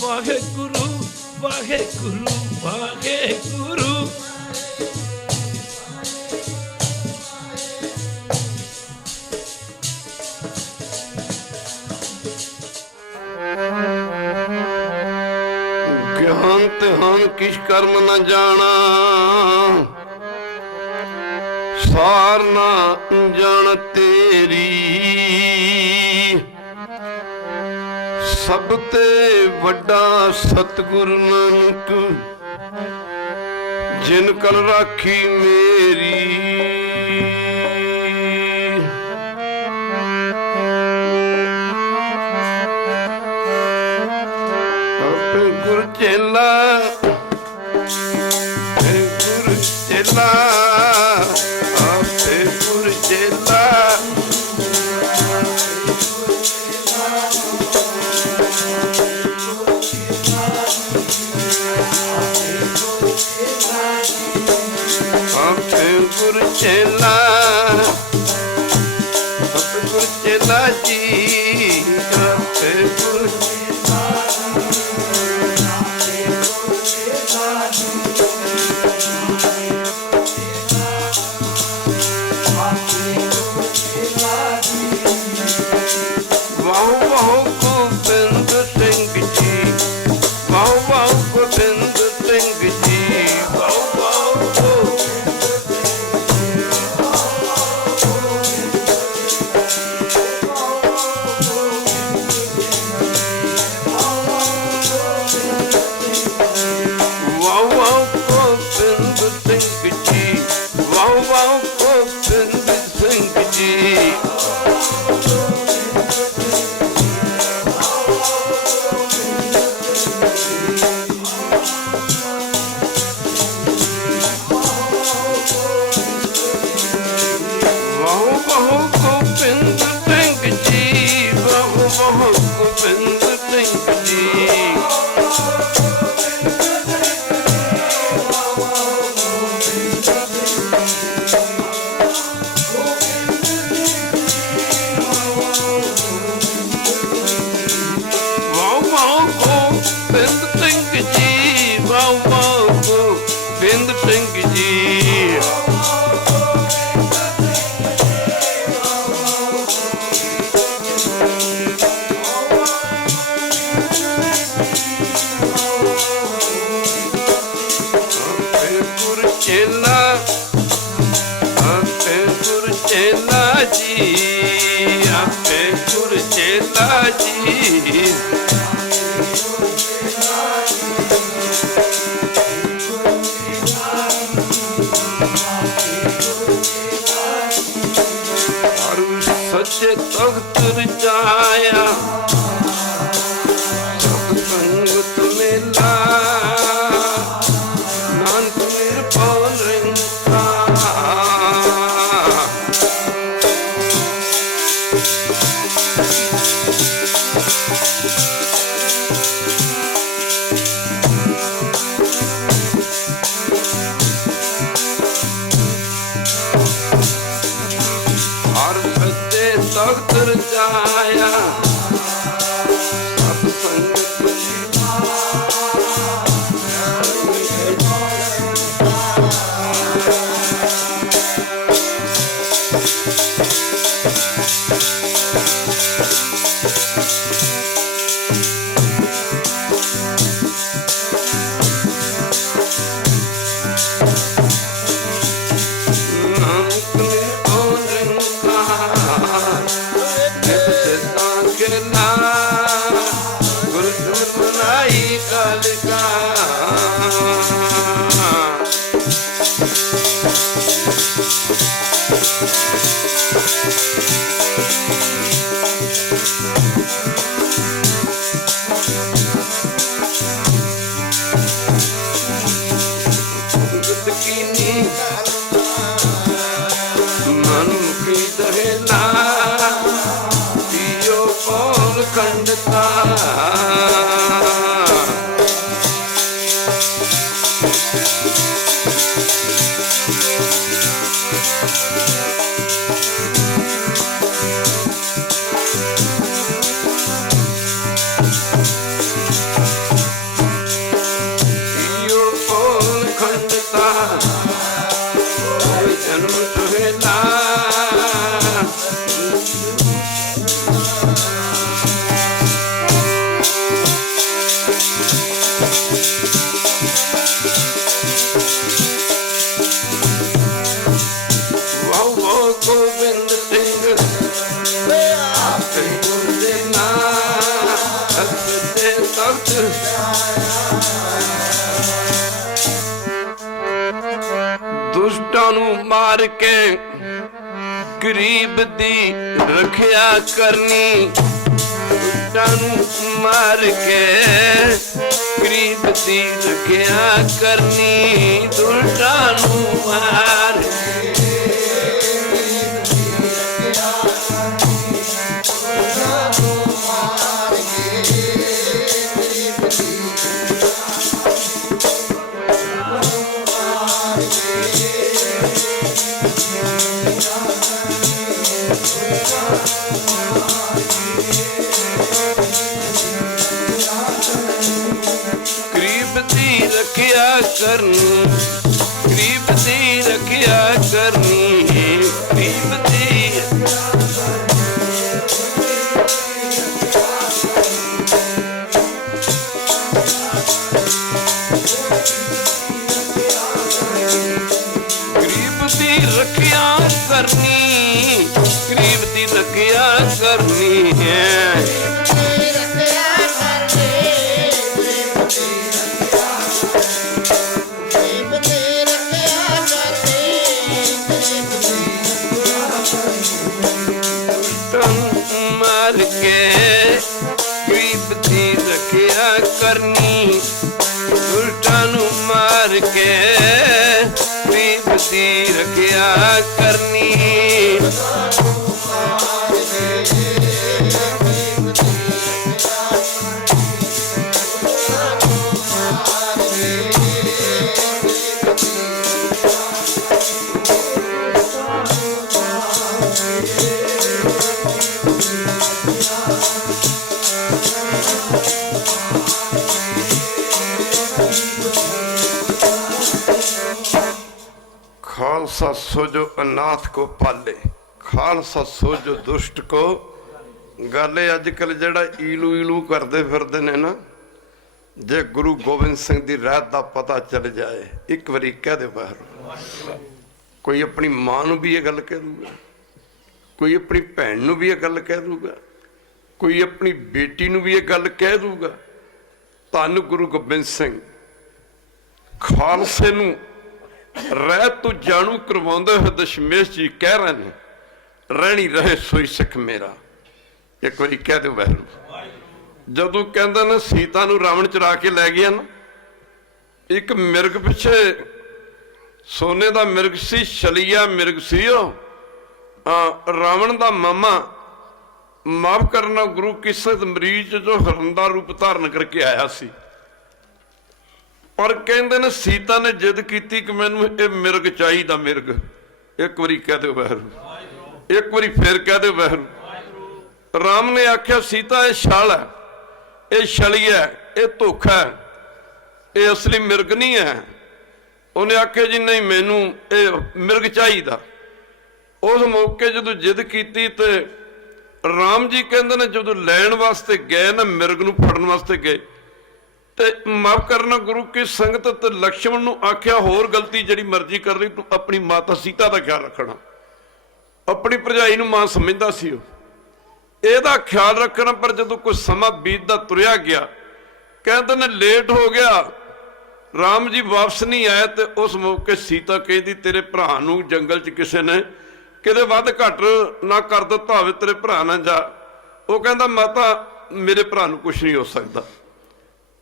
ਵਾਹਿਗੁਰੂ ਵਾਹਿਗੁਰੂ ਵਾਹਿਗੁਰੂ। ਗਿਆਨਤ ਹਨ ਕਿਛ ਕਰਮ ਨ ਜਾਣਾ, ਸਾਰ ਨਾ ਜਾਣ ਤੇਰੀ। ਸਭ ਤੇ ਵੱਡਾ ਸਤਿਗੁਰ ਨਾਨਕ, ਜਿਨ ਕਲ ਰਾਖੀ ਮੇਰੀ। ਆਪੇ ਗੁਰ ਚੇਲਾ, ਗੁਰ ਚੇਲਾ, ਆਪੇ ਗੁਰ ਚੇਲਾ। ਆਪੇ ਗੁਰ ਚੇਲਾ, ਆਪੇ ਗੁਰ ਚੇਲਾ ਜੀ, ਆਪੇ ਗੁਰ ਬਿੰਦ ਸਿੰਘ ਜੀ। ਆਪੇ ਗੁਰ ਚੇਲਾ, ਆਪੇ ਗੁਰ ਚੇਲਾ ਜੀ, ਆਪੇ ਗੁਰ ਚੇਲਾ ਜੀ। ਸੱਚੇ ਤਖਤ ਰਚਾਇਆ, ਸਤ ਸੰਗਤ ਮੇਲਾ, ਨਾਨਕ ਨਿਰਭਉ ਨਿਰੰਕਾਰ। ਤਖਤ ਰਚਾਇਆ, ਸਤ ਸੰਗਤ ਤਖਤ ਦੁਸ਼ਟਾਂ ਨੂੰ ਮਾਰ ਕੇ ਗਰੀਬ ਦੀ ਰੱਖਿਆ ਕਰਨੀ, ਦੁਸ਼ਟਾਂ ਨੂੰ ਮਾਰ ਕੇ ਗਰੀਬ ਦੀ ਰੱਖਿਆ ਕਰਨੀ, ਦੁਸ਼ਟਾਂ ਨੂੰ ਮਾਰ ਰੱਖਿਆ ਕਰਨੀ, ਗਰੀਬ ਦੀ ਰੱਖਿਆ ਕਰਨੀ, ਗਰੀਬ ਦੀ ਗਰੀਬ ਦੀ ਰੱਖਿਆ ਕਰਨੀ, ਗਰੀਬ ਦੀ ਰੱਖਿਆ ਕਰਨੀ ਹੈ। ਮਾਰ ਕੇ ਗਰੀਬ ਦੀ ਰੱਖਿਆ ਕਰਨੀ, ਦੁਸ਼ਟਾਂ ਨੂੰ ਮਾਰ ਕੇ ਗਰੀਬ ਦੀ ਰੱਖਿਆ ਕਰਨੀ, खालसा सो जो अनाथ को पाले, खालसा सो जो दुष्ट को गाले। अजकल जड़ा ईलू ईलू करते फिरते ने ना, जे गुरु गोबिंद सिंह दी रहत दा पता चल जाए, एक बारी कह दे बाहर, कोई अपनी मां नूं भी ये गल कह दूगा, कोई अपनी भैन नूं भी ये गल कह दूगा, कोई अपनी बेटी नूं भी ये गल कह दूगा। धन गुरु गोबिंद सिंह खालसे नूं ਰਹਿਤ तू जानू करवाते हुए दशमेश जी कह रहे हैं, रहनी रहे सोई सिख मेरा। एक बारी कह दो वैरू। जदों कहते ना सीता नूं रावण चुरा के लै गया ना, एक मिर्ग पिछे सोने का मिर्ग सी, छलिया मिर्ग सी, रावण का मामा माफ करना गुरु किसत मरीज जो हरण का रूप धारण करके आया सी। पर कहते ने सीता ने जिद की कि मैनू ये मिर्ग चाहिए मिर्ग। एक बारी कह दो वैरू, एक बारी फिर कह दो वैरू। राम ने आख्या सीता ये छल है, ये छली है, ये धोखा है, ये असली मिर्ग नहीं है। उन्हें आख्या जी नहीं मैनू ये मिर्ग चाहिए। उस मौके जो जिद की तो राम जी कहते ने जो लैन वास्ते गए ना, मिर्ग नूं फड़न वास्ते गए, तो माफ करना गुरु की संगत ते लक्ष्मण नूं आख्या होर गलती जिहड़ी मर्जी कर रही, तू अपनी माता सीता का ख्याल रखना। अपनी भरजाई नूं मां समझदा सी, ਇਹਦਾ ख्याल रखना। पर जो कोई समा बीतदा तुरिया गया, कहते ने लेट हो गया, राम जी वापस नहीं आए। तो उस मौके सीता कहती तेरे भरा नूं जंगल च किसी ने किते वध घट ना कर दिता होवे, तेरे भरा ना जा। वो कहता माता मेरे भरा नूं कुछ नहीं हो सकता।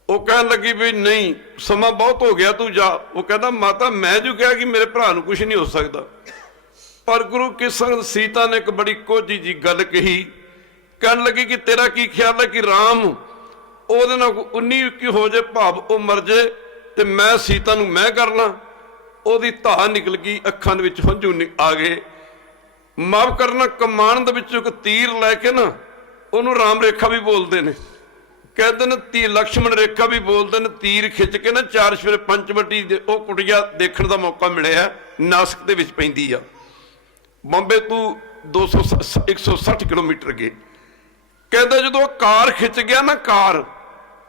वो कह लगी भी नहीं समा बहुत हो गया तू जा। वो कहता माता मैं जो कहा कि मेरे भरा नूं कुछ नहीं हो सकता। पर गुरु की संगत सीता ने एक बड़ी कोझी जी गल कही, कहन लगी कि तेरा की ख्याल है कि राम ਉਹਦੇ ਨਾਲ 19-21 हो जाए, भाव वो मर जाए, तो मैं सीता नूं मैं करना। ਉਹਦੀ ਧਾ निकल गई, ਅੱਖਾਂ ਦੇ ਵਿੱਚ ਹੰਝੂ आ गए। माफ करना कमान ਦੇ ਵਿੱਚੋਂ ਇੱਕ तीर लैके ना ਉਹਨੂੰ राम रेखा भी बोलते हैं, कहते ने ती लक्ष्मण रेखा भी बोलते हैं। तीर खिंच के ना 4 सवेरे पंचवटी वो कुटिया देखने का मौका मिले है, नासिक दे विच पैंदी आ। बॉम्बे तू 160 किलोमीटर गए। कहते जो कार खिंच गया ना, कार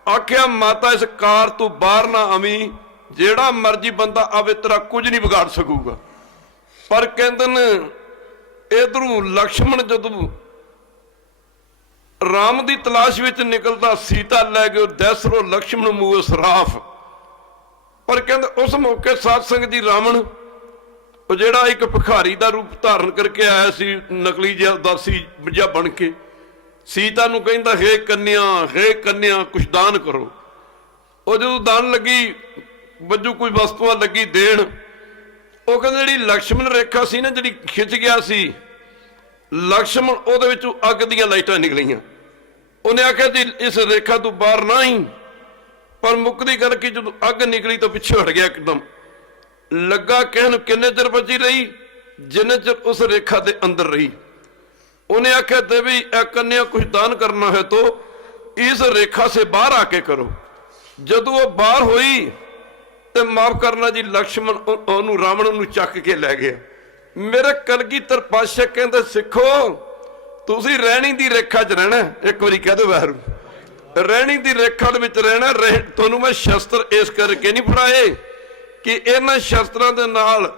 आख्या माता इस कार तू बाहर ना आवी, जेड़ा मर्जी बंदा आवे तेरा कुछ नहीं बिगाड़ सकूगा। पर कहते न इधरों लक्ष्मण जदों ਰਾਮ ਦੀ ਤਲਾਸ਼ ਵਿੱਚ ਨਿਕਲਦਾ, ਸੀਤਾ ਲੈ ਗਏ ਦੈਸਰੋ ਲਕਸ਼ਮਣ ਮੂਹ ਸਰਾਫ। ਪਰ ਕਹਿੰਦੇ ਉਸ ਮੌਕੇ ਸਾਧ ਸੰਗਤ ਜੀ ਰਾਵਣ ਉਹ ਜਿਹੜਾ ਇੱਕ ਭਿਖਾਰੀ ਦਾ ਰੂਪ ਧਾਰਨ ਕਰਕੇ ਆਇਆ ਸੀ, ਨਕਲੀ ਜਿਹਾ ਦਾਸੀ ਜਿਹਾ ਬਣ ਕੇ, ਸੀਤਾ ਨੂੰ ਕਹਿੰਦਾ ਹੇ ਕੰਨਿਆ ਕੁਛ ਦਾਨ ਕਰੋ। ਉਹ ਜਦੋਂ ਦਾਨ ਲੱਗੀ ਵੱਜੂ ਕੋਈ ਵਸਤੂਆਂ ਲੱਗੀ ਦੇਣ, ਉਹ ਕਹਿੰਦੇ ਜਿਹੜੀ ਲਕਸ਼ਮਣ ਰੇਖਾ ਸੀ ਨਾ, ਜਿਹੜੀ ਖਿੱਚ ਗਿਆ ਸੀ ਲਕਸ਼ਮਣ, ਉਹਦੇ ਵਿੱਚੋਂ ਅੱਗ ਦੀਆਂ ਲਾਈਟਾਂ ਨਿਕਲੀਆਂ। ਉਹਨੇ ਆਖਿਆ ਜੀ ਇਸ ਰੇਖਾ ਤੋਂ ਬਾਹਰ ਨਾ ਹੀ, ਪਰ ਮੁੱਕਦੀ ਗੱਲ ਕਿ ਜਦੋਂ ਅੱਗ ਨਿਕਲੀ ਤਾਂ ਪਿੱਛੇ ਹਟ ਗਿਆ ਇੱਕਦਮ। ਲੱਗਾ ਕਹਿਣ ਕਿੰਨੇ ਚਿਰ ਬਚੀ ਰਹੀ, ਜਿੰਨੇ ਚਿਰ ਉਸ ਰੇਖਾ ਦੇ ਅੰਦਰ ਰਹੀ। ਉਹਨੇ ਆਖਿਆ ਦੇवी ए कन्या कुछ दान करना है तो इस रेखा से बाहर आके करो। जदों वो बाहर हुई तो माफ करना जी लक्ष्मण ओनू रावण नू चक के लै गया। मेरे कलगीधर पातशाह कहंदे सिखो तुसीं रहणी दी रेखा च रहना। एक बारी कह दो बाहर रहणी दी रेखा दे विच रहना। तुहानूं मैं शस्त्र इस करके नहीं फड़ाए कि इन्हां शस्त्रां दे नाल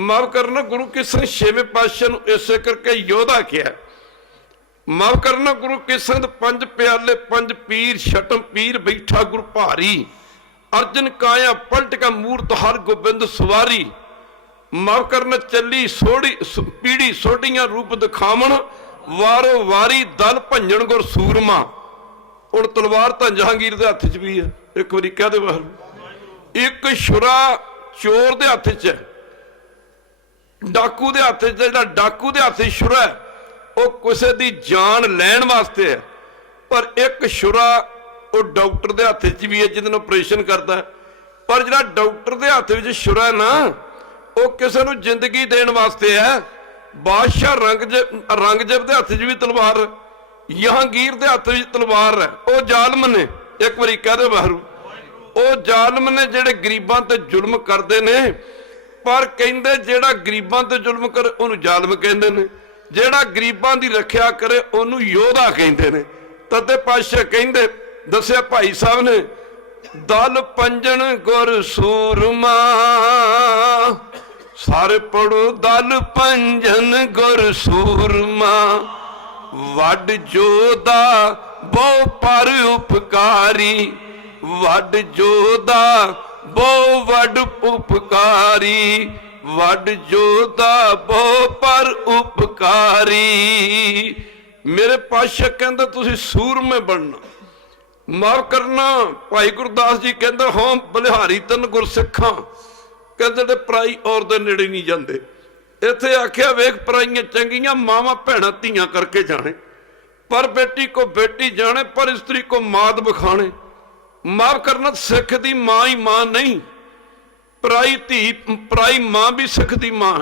माफ करना गुरु किशन छेवें पातशाह नूं इसे करके योधा किया। माफ करना गुरु किशन पंज प्याले पंज पीर छटम पीर बैठा गुरु भारी अर्जन काया पलट का मूर्त हर गोबिंद सवारी। माफ करना चली सोड़ी पीड़ी सोटियां रूप दिखावन वारो वारी दल भंजन गुर सूरमा। हुण तलवार तां जहांगीर दे हत्थ च भी है। एक बारी कह दे बाहर एक छुरा चोर दे हत्थ च है, डाकू दे हत्थ च। जिहड़ा डाकू दे हत्थ छुरा है ਉਹ ਕਿਸੇ ਦੀ ਜਾਨ ਲੈਣ ਵਾਸਤੇ ਹੈ, ਪਰ ਇੱਕ ਛੁਰਾ ਉਹ ਡਾਕਟਰ ਦੇ ਹੱਥ 'ਚ ਵੀ ਹੈ ਜਿਹਦੇ ਨਾਲ ਆਪਰੇਸ਼ਨ ਕਰਦਾ। ਪਰ ਜਿਹੜਾ ਡਾਕਟਰ ਦੇ ਹੱਥ ਵਿੱਚ ਛੁਰਾ ਹੈ ਨਾ, ਉਹ ਕਿਸੇ ਨੂੰ ਜ਼ਿੰਦਗੀ ਦੇਣ ਵਾਸਤੇ ਹੈ। ਬਾਦਸ਼ਾਹ ਰੰਗਜੇਬ ਦੇ ਹੱਥ 'ਚ ਵੀ ਤਲਵਾਰ, ਜਹਾਂਗੀਰ ਦੇ ਹੱਥ ਵਿੱਚ ਤਲਵਾਰ ਹੈ। ਉਹ ਜ਼ਾਲਮ ਨੇ, ਇੱਕ ਵਾਰੀ ਕਹਿ ਦੇ ਬਾਹਰੂ, ਉਹ ਜ਼ਾਲਮ ਨੇ ਜਿਹੜੇ ਗਰੀਬਾਂ ਤੇ ਜ਼ੁਲਮ ਕਰਦੇ ਨੇ। ਪਰ ਕਹਿੰਦੇ ਜਿਹੜਾ ਗਰੀਬਾਂ ਤੇ ਜ਼ੁਲਮ ਕਰੇ ਉਹਨੂੰ ਜ਼ਾਲਮ ਕਹਿੰਦੇ ਨੇ, ਜਿਹੜਾ ਗਰੀਬਾਂ ਦੀ ਰੱਖਿਆ ਕਰੇ ਉਹਨੂੰ ਯੋਧਾ ਕਹਿੰਦੇ ਨੇ। ਤਦੇ ਪਾਤਸ਼ਾਹ ਕਹਿੰਦੇ ਦੱਸਿਆ ਭਾਈ ਸਾਹਿਬ ਨੇ ਦਲ ਪੰਜਣ ਗੁਰ ਸੂਰਮਾ। ਸਾਰੇ ਪੜੋ ਦਲ ਪੰਜਨ ਗੁਰ ਸੂਰਮਾ। ਵੱਡ ਜੋਧਾ ਬਹੁ ਪਰ ਉਪਕਾਰੀ, ਵੱਡ ਜੋਧਾ ਬਹੁ ਵੱਡ ਉਪਕਾਰੀ। ਵੱਡ ਜੋਧਾ ਬਹੁ ਪਰ ਉਪਕਾਰੀ। ਮੇਰੇ ਪਾਤਸ਼ਾਹ ਕਹਿੰਦਾ ਤੁਸੀਂ ਸੂਰਮੇ ਬਣਨਾ। ਮਾਫ ਕਰਨਾ ਭਾਈ ਗੁਰਦਾਸ ਜੀ ਕਹਿੰਦੇ ਹੋਂ ਬਲਿਹਾਰੀ ਤਨ ਗੁਰਸਿੱਖਾਂ। ਕਹਿੰਦੇ ਤੇ ਪਰਾਈ ਔਰ ਦੇ ਨੇੜੇ ਨਹੀਂ ਜਾਂਦੇ। ਇੱਥੇ ਆਖਿਆ ਵੇਖ ਪਰਾਈਆਂ ਚੰਗੀਆਂ ਮਾਵਾਂ ਭੈਣਾਂ ਧੀਆਂ ਕਰਕੇ ਜਾਣੇ, ਪਰ ਬੇਟੀ ਕੋ ਬੇਟੀ ਜਾਣੇ, ਪਰ ਇਸਤਰੀ ਕੋ ਮਾਤ ਬਖਾਣੇ। ਮਾਫ ਕਰਨਾ ਸਿੱਖ ਦੀ ਮਾਂ ਹੀ ਮਾਂ ਨਹੀਂ, ਪਰਾਈ ਧੀ ਪਰਾਈ ਮਾਂ ਵੀ ਸਿੱਖ ਦੀ ਮਾਂ।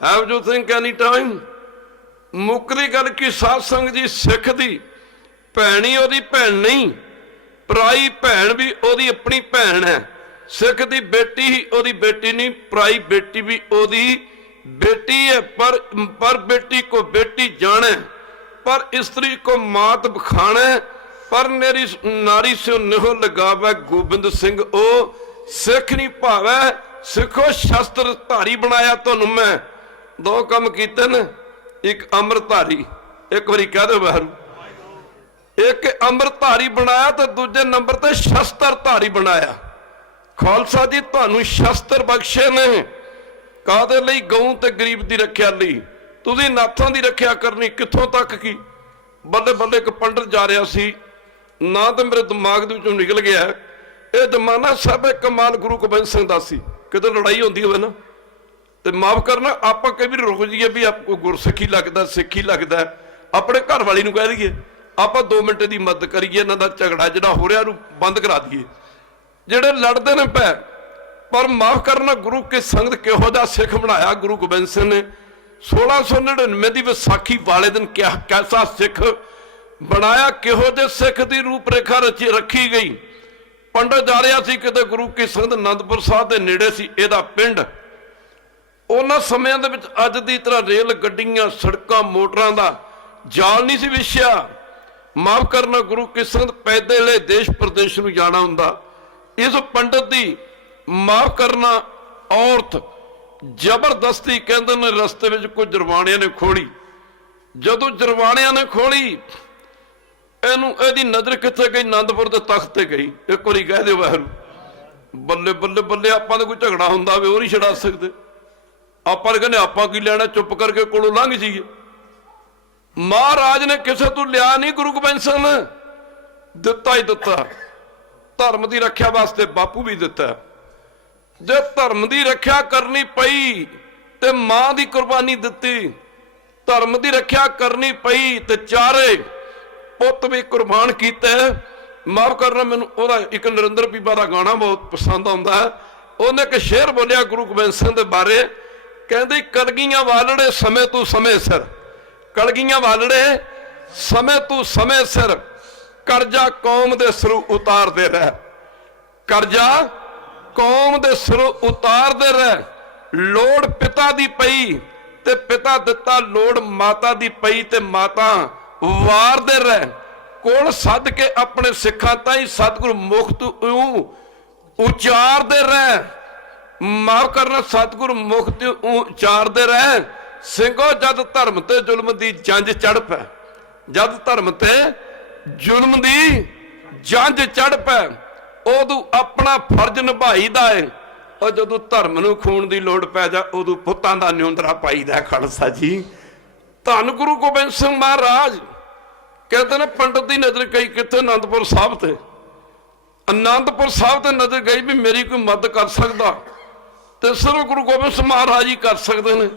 Have you think any time. ਮੁੱਕਦੀ ਗੱਲ ਕੀ ਸਾਧ ਸੰਗਤ ਜੀ, ਸਿੱਖ ਦੀ ਭੈਣ ਹੀ ਉਹਦੀ ਭੈਣ ਨਹੀਂ, ਪਰਾਈ ਭੈਣ ਵੀ ਉਹਦੀ ਆਪਣੀ ਭੈਣ ਹੈ। ਸਿੱਖ ਦੀ ਬੇਟੀ ਹੀ ਉਹਦੀ ਬੇਟੀ ਨਹੀਂ, ਪਰਾਈ ਬੇਟੀ ਵੀ ਉਹਦੀ बेटी है। पर बेटी को बेटी जाने, पर स्त्री को मात बखाने। पर मेरी नारी से निहो लगावे गोबिंद सिंह ओ सिख नहीं भावे। सिखो शस्त्र धारी बनाया तुहानू मैं। दो काम कीते ने, एक अमृतधारी, एक बारी कह दो बाहर, एक अमृतधारी बनाया तो दूजे नंबर ते शस्त्रधारी बनाया। खालसा जी तुहानू शस्त्र बख्शे ने कादे लई? गऊ ते गरीब दी रखिया लई। तुसीं नाथां दी रखिया करनी कित्थों तक की? बल्ले बल्ले एक पंडित जा रहा सी, ना तो मेरे दिमाग दे विचों निकल गया। ये जमाना सब कमाल गुरु गोबिंद सिंह दा सी। किते लड़ाई होंदी होवे ना ते माफ करना आपां कई वार रुक जाइए भी आपको गुरसिੱਖੀ लगदा सिੱਖੀ लगदा, अपने घर वाली नूं कह दईए आपां 2 मिनट दी मदद करिए, इन्हां दा झगड़ा जिहड़ा हो रिहा नूं बंद करा दईए। जिहड़े लड़दे ने पै, पर माफ करना गुरु की संगत किहो जिहा सिख बनाया गुरु गोबिंद सिंह ने। 1699 की विसाखी वाले दिन कैसा सिख बनाया, किहो जे सिख की रूपरेखा रखी गई। पंडित जा रहा सी किते गुरु की संगत आनंदपुर साहब के नेड़े सी इहदा पिंड। उन्हां समयां दे विच अज दी तरह रेल गड्डियां सड़कां मोटरां दा जाल नहीं सी विछिया। माफ करना गुरु की संगत पैदल देश प्रदेश नूं जाना हुंदा। इस पंडित दी माफ करना औरत जबरदस्ती कहते ने रस्ते में कुछ जरवाणिया ने खोली। जदों जरवाणिया ने खोली ਇਹਦੀ ਨਜ਼ਰ ਕਿੱਥੇ ਗਈ? ਆਨੰਦਪੁਰ ਦੇ ਤਖਤ ਤੇ ਗਈ। ਇੱਕ ਵਾਰੀ ਕਹਿ ਦਿਓ ਵਾਹਿਗੁਰੂ। ਬੱਲੇ ਬੱਲੇ ਬੱਲੇ, ਆਪਾਂ ਤਾਂ ਕੋਈ ਝਗੜਾ ਹੁੰਦਾ ਵੇ ਉਹ ਨਹੀਂ ਛਡਾ ਸਕਦੇ। ਆਪਾਂ ਕਹਿੰਦੇ ਆਪਾਂ ਕੀ ਲੈਣਾ, ਚੁੱਪ ਕਰਕੇ ਕੋਲੋਂ ਲੰਘ ਜਾਈਏ। ਮਹਾਰਾਜ ਨੇ ਕਿਸੇ ਤੋਂ ਲਿਆ ਨਹੀਂ, ਗੁਰੂ ਗੋਬਿੰਦ ਸਿੰਘ ਨੇ ਦਿੱਤਾ ਹੀ ਦਿੱਤਾ। ਧਰਮ ਦੀ ਰੱਖਿਆ ਵਾਸਤੇ ਬਾਪੂ ਵੀ ਦਿੱਤਾ। ਜੇ ਧਰਮ ਦੀ ਰੱਖਿਆ ਕਰਨੀ ਪਈ ਤੇ ਮਾਂ ਦੀ ਕੁਰਬਾਨੀ ਦਿੱਤੀ, ਧਰਮ ਦੀ ਰੱਖਿਆ ਕਰਨੀ ਪਈ ਤੇ ਚਾਰੇ ਪੁੱਤ ਵੀ ਕੁਰਬਾਨ ਕੀਤੇ। ਮਾਫ ਕਰਨਾ, ਮੈਨੂੰ ਉਹਦਾ ਇੱਕ ਨਰਿੰਦਰ ਬੀਬਾ ਦਾ ਗਾਣਾ ਬਹੁਤ ਪਸੰਦ ਆਉਂਦਾ। ਉਹਨੇ ਇੱਕ ਸ਼ੇਰ ਬੋਲਿਆ ਗੁਰੂ ਗੋਬਿੰਦ ਸਿੰਘ ਦੇ ਬਾਰੇ, ਕਹਿੰਦੇ ਕਲਗੀਆਂ ਵਾਲੜੇ ਸਮੇਂ ਤੂੰ ਸਮੇਂ ਸਿਰ, ਕਲਗੀਆਂ ਵਾਲੜੇ ਸਮੇਂ ਤੂੰ ਸਮੇਂ ਸਿਰ, ਕਰਜ਼ਾ ਕੌਮ ਦੇ ਸਿਰੋਂ ਉਤਾਰਦੇ ਰਹਿ, ਕਰਜ਼ਾ ਕੌਮ ਦੇ ਸਿਰੋਂ ਉਤਾਰਦੇ ਰਹਿ। ਲੋੜ ਪਿਤਾ ਦੀ ਪਈ ਤੇ ਪਿਤਾ ਦਿੱਤਾ, ਲੋੜ ਮਾਤਾ ਦੀ ਪਈ ਤੇ ਮਾਤਾ ਵਾਰਦੇ ਰਹਿ। ਕੋਲ ਸੱਦ ਕੇ ਆਪਣੇ ਸਿੱਖਾਂ ਤਾਈਂ ਸਤਿਗੁਰੂ ਮੁਖ ਤੂੰ ਉਚਾਰਦੇ ਰਹਿ। ਮਾਫ ਕਰਨਾ, ਸਤਿਗੁਰੂ ਮੁਖ ਤੂੰ ਉਚਾਰਦੇ ਰਹਿ। ਸਿੰਘੋ ਜਦ ਧਰਮ ਤੇ ਜ਼ੁਲਮ ਦੀ ਜੰਜ ਚੜ ਪੈ, ਜਦ ਧਰਮ ਤੇ ਜ਼ੁਲਮ ਦੀ ਜੰਜ ਚੜ ਪੈ, ਉਦੋਂ ਆਪਣਾ ਫਰਜ਼ ਨਿਭਾਈਦਾ ਏ। ਉਹ ਜਦੋਂ ਧਰਮ ਨੂੰ ਖੂਨ ਦੀ ਲੋੜ ਪੈ ਜਾ, ਉਦੋਂ ਪੁੱਤਾਂ ਦਾ ਨਿਉਂਦਰਾ ਪਾਈਦਾ। ਖਾਲਸਾ ਜੀ, ਧੰਨ ਗੁਰੂ ਗੋਬਿੰਦ ਸਿੰਘ ਮਹਾਰਾਜ ਕਹਿੰਦੇ ਨੇ ਪੰਡਤ ਦੀ ਨਜ਼ਰ ਗਈ ਕਿੱਥੇ? ਆਨੰਦਪੁਰ ਸਾਹਿਬ ਤੇ। ਆਨੰਦਪੁਰ ਸਾਹਿਬ ਤੇ ਨਜ਼ਰ ਗਈ ਵੀ ਮੇਰੀ ਕੋਈ ਮਦਦ ਕਰ ਸਕਦਾ, ਤੇ ਸਿਰਫ ਗੁਰੂ ਗੋਬਿੰਦ ਸਿੰਘ ਮਹਾਰਾਜ ਹੀ ਕਰ ਸਕਦੇ ਨੇ।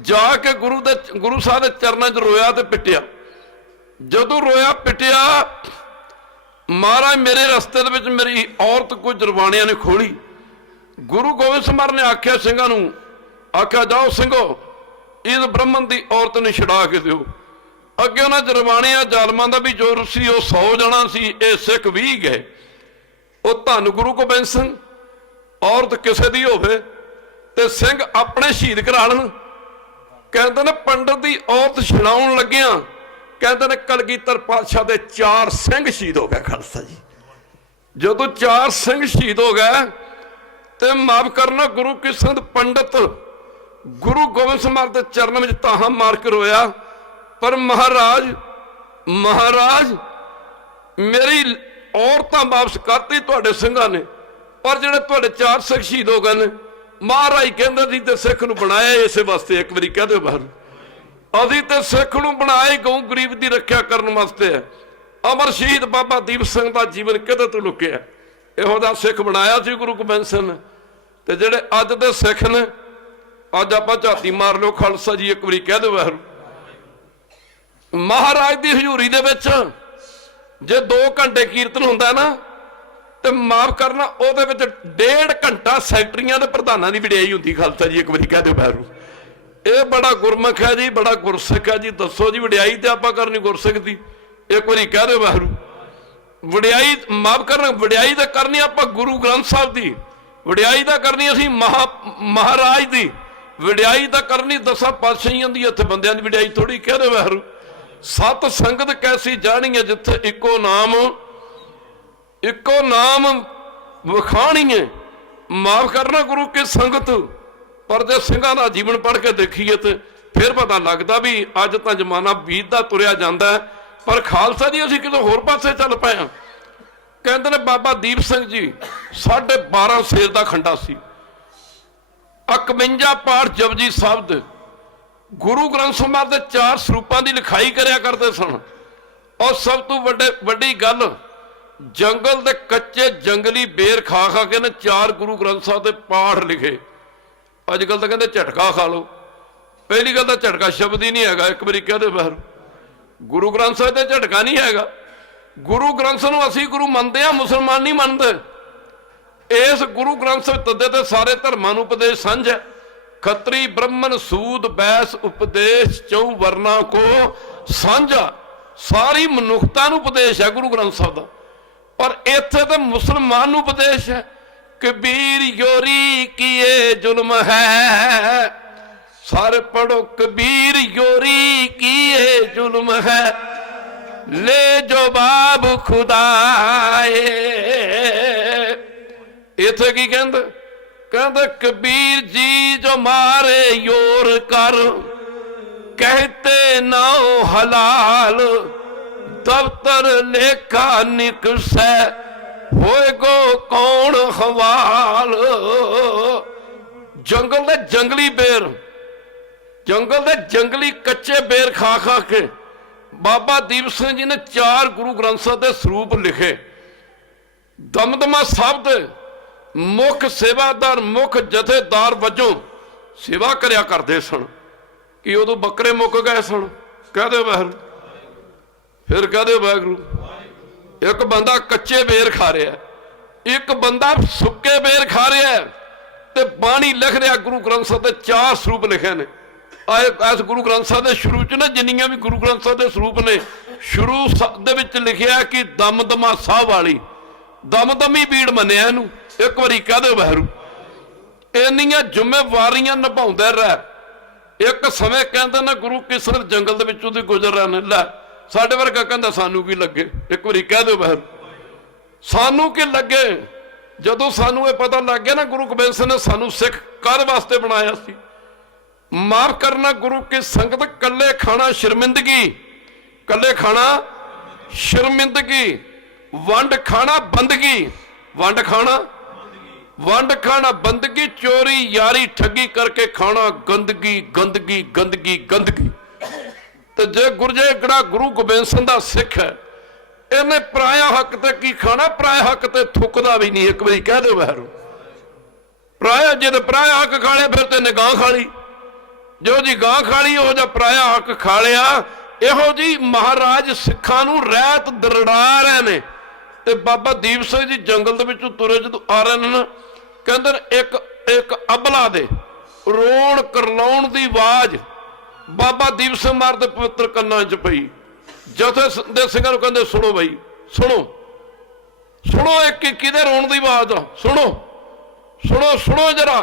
ਜਾ ਕੇ ਗੁਰੂ ਸਾਹਿਬ ਦੇ ਚਰਨਾਂ 'ਚ ਰੋਇਆ ਤੇ ਪਿੱਟਿਆ। ਜਦੋਂ ਰੋਇਆ ਪਿੱਟਿਆ, ਮਹਾਰਾਜ ਮੇਰੇ ਰਸਤੇ ਦੇ ਵਿੱਚ ਮੇਰੀ ਔਰਤ ਕੋਈ ਜਰਵਾਣਿਆਂ ਨੇ ਖੋਲੀ। ਗੁਰੂ ਗੋਬਿੰਦ ਸਿੰਘ ਮਹਾਰਾਜ ਨੇ ਆਖਿਆ ਸਿੰਘਾਂ ਨੂੰ, ਆਖਿਆ ਜਾਓ ਸਿੰਘੋ, ਇਸ ਬ੍ਰਾਹਮਣ ਦੀ ਔਰਤ ਨੂੰ ਛੁਡਾ ਕੇ ਦਿਓ। ਅੱਗੇ ਉਹਨਾਂ ਜਰਵਾਣਿਆਂ ਜ਼ਾਲਮਾਂ ਦਾ ਵੀ ਜ਼ੋਰ ਸੀ, ਉਹ 100 ਜਣਾ ਸੀ, ਇਹ ਸਿੱਖ 20 ਗਏ। ਉਹ ਧੰਨ ਗੁਰੂ ਗੋਬਿੰਦ ਸਿੰਘ, ਔਰਤ ਕਿਸੇ ਦੀ ਹੋਵੇ ਤੇ ਸਿੰਘ ਆਪਣੇ ਸ਼ਹੀਦ ਕਰਾ ਲੈਣ। ਕਹਿੰਦੇ ਨੇ ਪੰਡਤ ਦੀ ਔਰਤ ਛੁਡਾਉਣ ਲੱਗਿਆ, ਕਹਿੰਦੇ ਨੇ ਕਲਗੀਧਰ ਪਾਤਸ਼ਾਹ ਦੇ 4 ਸਿੰਘ ਸ਼ਹੀਦ ਹੋ ਗਏ। ਖਾਲਸਾ ਜੀ, ਜਦੋਂ 4 ਸਿੰਘ ਸ਼ਹੀਦ ਹੋ ਗਏ ਤੇ ਮਾਫ ਕਰਨਾ, ਗੁਰੂ ਕੀ ਸੰਗਤ ਪੰਡਤ ਗੁਰੂ ਗੋਬਿੰਦ ਸਿੰਘ ਮਹਾਰਾਜ ਦੇ ਚਰਨਾਂ ਵਿੱਚ ਤਾਹਾਂ ਮਾਰ ਕੇ ਰੋਇਆ। ਪਰ ਮਹਾਰਾਜ ਮੇਰੀ ਔਰਤਾਂ ਵਾਪਸ ਕਰਤੀ ਤੁਹਾਡੇ ਸਿੰਘਾਂ ਨੇ, ਪਰ ਜਿਹੜੇ ਤੁਹਾਡੇ 4 ਸਿੱਖ ਸ਼ਹੀਦ ਹੋ ਗਏ ਨੇ, ਮਹਾਰਾਜ ਕਹਿੰਦੇ ਸੀ ਤੇ ਸਿੱਖ ਨੂੰ ਬਣਾਇਆ ਇਸੇ ਵਾਸਤੇ। ਇੱਕ ਵਾਰੀ ਕਹਿ ਦਿਓ ਬਾਹਰ, ਅਸੀਂ ਤੇ ਸਿੱਖ ਨੂੰ ਬਣਾਏ ਗਊ ਗਰੀਬ ਦੀ ਰੱਖਿਆ ਕਰਨ ਵਾਸਤੇ ਹੈ। ਅਮਰ ਸ਼ਹੀਦ ਬਾਬਾ ਦੀਪ ਸਿੰਘ ਦਾ ਜੀਵਨ ਕਿਤੇ ਤੋਂ ਲੁਕਿਆ, ਇਹੋ ਜਿਹਾ ਸਿੱਖ ਬਣਾਇਆ ਸੀ ਗੁਰੂ ਗੋਬਿੰਦ ਸਿੰਘ ਨੇ। ਤੇ ਜਿਹੜੇ ਅੱਜ ਦੇ ਸਿੱਖ ਨੇ, ਅੱਜ ਆਪਾਂ ਝਾਤੀ ਮਾਰ ਲਓ। ਖਾਲਸਾ ਜੀ, ਇੱਕ ਵਾਰੀ ਕਹਿ ਦਿਓ ਬਾਹਰ। ਮਹਾਰਾਜ ਦੀ ਹਜ਼ੂਰੀ ਦੇ ਵਿੱਚ ਜੇ 2 ਘੰਟੇ ਕੀਰਤਨ ਹੁੰਦਾ ਨਾ, ਤੇ ਮਾਫ ਕਰਨਾ, ਉਹਦੇ ਵਿੱਚ 1.5 ਘੰਟਾ ਸੈਕਟਰੀਆਂ ਦੇ ਪ੍ਰਧਾਨਾਂ ਦੀ ਵਡਿਆਈ ਹੁੰਦੀ। ਖਾਲਸਾ ਜੀ, ਇੱਕ ਵਾਰੀ ਕਹਿ ਦਿਓ ਬਾਹਰ। ਇਹ ਬੜਾ ਗੁਰਮੁਖ ਹੈ ਜੀ, ਬੜਾ ਗੁਰਸਿੱਖ ਹੈ ਜੀ। ਦੱਸੋ ਜੀ, ਵਡਿਆਈ ਤੇ ਆਪਾਂ ਕਰਨੀ ਗੁਰਸਿੱਖ ਦੀ? ਇੱਕ ਵਾਰੀ ਕਹਿ ਦਿਓ ਬਾਹਰ। ਵਡਿਆਈ ਮਾਫ ਕਰਨਾ, ਵਡਿਆਈ ਤਾਂ ਕਰਨੀ ਆਪਾਂ ਗੁਰੂ ਗ੍ਰੰਥ ਸਾਹਿਬ ਦੀ, ਵਡਿਆਈ ਤਾਂ ਕਰਨੀ ਅਸੀਂ ਮਹਾਰਾਜ ਦੀ, ਵਡਿਆਈ ਤਾਂ ਕਰਨੀ 10 ਪਾਤਸ਼ਾਹੀਆਂ ਦੀ। ਇੱਥੇ ਬੰਦਿਆਂ ਦੀ ਵਡਿਆਈ ਥੋੜੀ। ਕਹਿ ਦਿਓ ਬਾਹਰ। ਸਤ ਸੰਗਤ ਕੈਸੀ ਜਾਣੀ ਹੈ, ਜਿੱਥੇ ਇੱਕੋ ਨਾਮ ਵਿਖਾਣੀਏ। ਮਾਫ ਕਰਨਾ, ਗੁਰੂ ਕੀ ਸੰਗਤ। ਪਰ ਜੇ ਸਿੰਘਾਂ ਦਾ ਜੀਵਨ ਪੜ੍ਹ ਕੇ ਦੇਖੀਏ ਤੇ ਫਿਰ ਪਤਾ ਲੱਗਦਾ ਵੀ ਅੱਜ ਤਾਂ ਜ਼ਮਾਨਾ ਬੀਤਦਾ ਤੁਰਿਆ ਜਾਂਦਾ, ਪਰ ਖਾਲਸਾ ਜੀ ਅਸੀਂ ਕਿਤੇ ਹੋਰ ਪਾਸੇ ਚੱਲ ਪਏ ਹਾਂ। ਕਹਿੰਦੇ ਨੇ ਬਾਬਾ ਦੀਪ ਸਿੰਘ ਜੀ 12.5 ਸੇਰ ਦਾ ਖੰਡਾ ਸੀ, 51 ਪਾਠ ਜਪਜੀ ਸਾਹਿਬ ਦੇ, ਗੁਰੂ ਗ੍ਰੰਥ ਸਾਹਿਬ ਦੇ 4 ਸਰੂਪਾਂ ਦੀ ਲਿਖਾਈ ਕਰਿਆ ਕਰਦੇ ਸਨ। ਔਰ ਸਭ ਤੋਂ ਵੱਡੀ ਗੱਲ, ਜੰਗਲ ਦੇ ਕੱਚੇ ਜੰਗਲੀ ਬੇਰ ਖਾ ਕੇ ਨੇ 4 ਗੁਰੂ ਗ੍ਰੰਥ ਸਾਹਿਬ ਦੇ ਪਾਠ ਲਿਖੇ। ਅੱਜ ਕੱਲ ਤਾਂ ਕਹਿੰਦੇ ਝਟਕਾ ਖਾ ਲਓ। ਪਹਿਲੀ ਗੱਲ ਤਾਂ ਝਟਕਾ ਸ਼ਬਦ ਹੀ ਨਹੀਂ ਹੈਗਾ। ਇੱਕ ਵਾਰੀ ਕਹਿ ਦਿਓ ਬਾਹਰ, ਗੁਰੂ ਗ੍ਰੰਥ ਸਾਹਿਬ ਤੇ ਝਟਕਾ ਨਹੀਂ ਹੈਗਾ। ਗੁਰੂ ਗ੍ਰੰਥ ਨੂੰ ਅਸੀਂ ਗੁਰੂ ਮੰਨਦੇ ਹਾਂ, ਮੁਸਲਮਾਨ ਨਹੀਂ ਮੰਨਦੇ। ਇਸ ਗੁਰੂ ਗ੍ਰੰਥ ਸਾਹਿਬ ਤੱਦੇ ਤੇ ਸਾਰੇ ਧਰਮਾਂ ਨੂੰ ਉਪਦੇਸ਼ ਸਾਂਝਾ। ਖੱਤਰੀ ਬ੍ਰਾਹਮਣ ਸੂਦ ਬੈਸ ਉਪਦੇਸ਼ 4 ਵਰਨਾ ਕੋ ਸਾਂਝਾ। ਸਾਰੀ ਮਨੁੱਖਤਾ ਨੂੰ ਉਪਦੇਸ਼ ਹੈ ਗੁਰੂ ਗ੍ਰੰਥ ਸਾਹਿਬ ਦਾ, ਪਰ ਇੱਥੇ ਤਾਂ ਮੁਸਲਮਾਨ ਨੂੰ ਉਪਦੇਸ਼ ਹੈ। ਕਬੀਰ ਯੋਰੀ ਕੀਏ ਜ਼ੁਲਮ ਹੈ, ਸਾਰੇ ਪੜੋ ਕਬੀਰ ਯੋਰੀ ਕੀਏ ਜ਼ੁਲਮ ਹੈ, ਲੈ ਜਵਾਬ ਖੁਦਾਏ। ਇੱਥੇ ਕੀ ਕਹਿੰਦੇ? ਕਹਿੰਦੇ ਕਬੀਰ ਜੀ ਜੋ ਮਾਰੇ ਯੋਰ ਕਰ, कहते ना हलाल दफ्तर लेखा निकसै होएगो कौन हवाल। जंगल दे जंगली बेर, जंगल दे जंगली कच्चे बेर खा खा के बाबा दीप सिंह जी ने 4 गुरु ग्रंथ साहिब के सरूप लिखे। दमदमा साहब दे मुख सेवादार मुख जथेदार वजों सेवा करया करते सन कि उदों बकरे मुक गए सन। कह दे वाहिगुरू, फिर कह दे वाहिगुरू। एक बंदा कच्चे बेर खा रहा, एक बंदा सुक्के बेर खा रहा है, ते बाणी लिख रहा गुरु ग्रंथ साहिब के 4 सरूप लिखे ने। इस गुरु ग्रंथ साहिब के शुरू च ना जिन्नियां भी गुरु ग्रंथ साहिब के सरूप ने शुरू दे विच लिखिया कि दमदमा साहब वाली दमदमी बीड़ मनिया इहनूं। एक बारी कह दे वाहिगुरू। इन्नियां जिम्मेवारियां निभाउंदा रह। एक समय कहंदे ना गुरु किसर जंगल दे विचों दी गुजर रहे ने, लै साडे वर्गा कहंदा सानू की लगे। एक बारी कह दे वाहिगुरू, सानू की लगे। जदों सानू ये पता लग गया ना गुरु गोबिंद सिंह ने सानू सिख कर वास्ते बनाया सी। माफ करना गुरु की संगत, कल्ले खाना शर्मिंदगी, कल्ले खाना शर्मिंदगी, वंड खाना बंदगी, वंड खाना वंड खाना बंदगी, चोरी यारी ठगी करके खाना गंदगी गंदगी गंदगी गंदगी। तो जे गुरजेगड़ा गुरु गोबिंद सिंह दा सिख है, इन्हें पराया हक ते की खाना, पराया हक ते थुकदा भी नहीं। एक बारी कह दो वाहिगुरू। पराया जे पराया हक खा लिया फिर ते गां खा ली, जो जी गां खा ली हो जा पराया हक खा लिया। इहो जी महाराज सिखां नूं रहत दरड़ा रहे ने। ते बाबा दीप सिंह जी जंगल दे विचों तुरे जदों आ रहे ने, कहंदे एक एक अबला दे रोण करलाउण दी आवाज बाबा दीप सिंह मार दे पवित्र कन्नां च पई। जथे दे सिंघां नूं कहंदे सुणो बई, सुणो सुणो, एक किहदे रोण दी आवाज आ, सुणो सुणो सुणो जरा।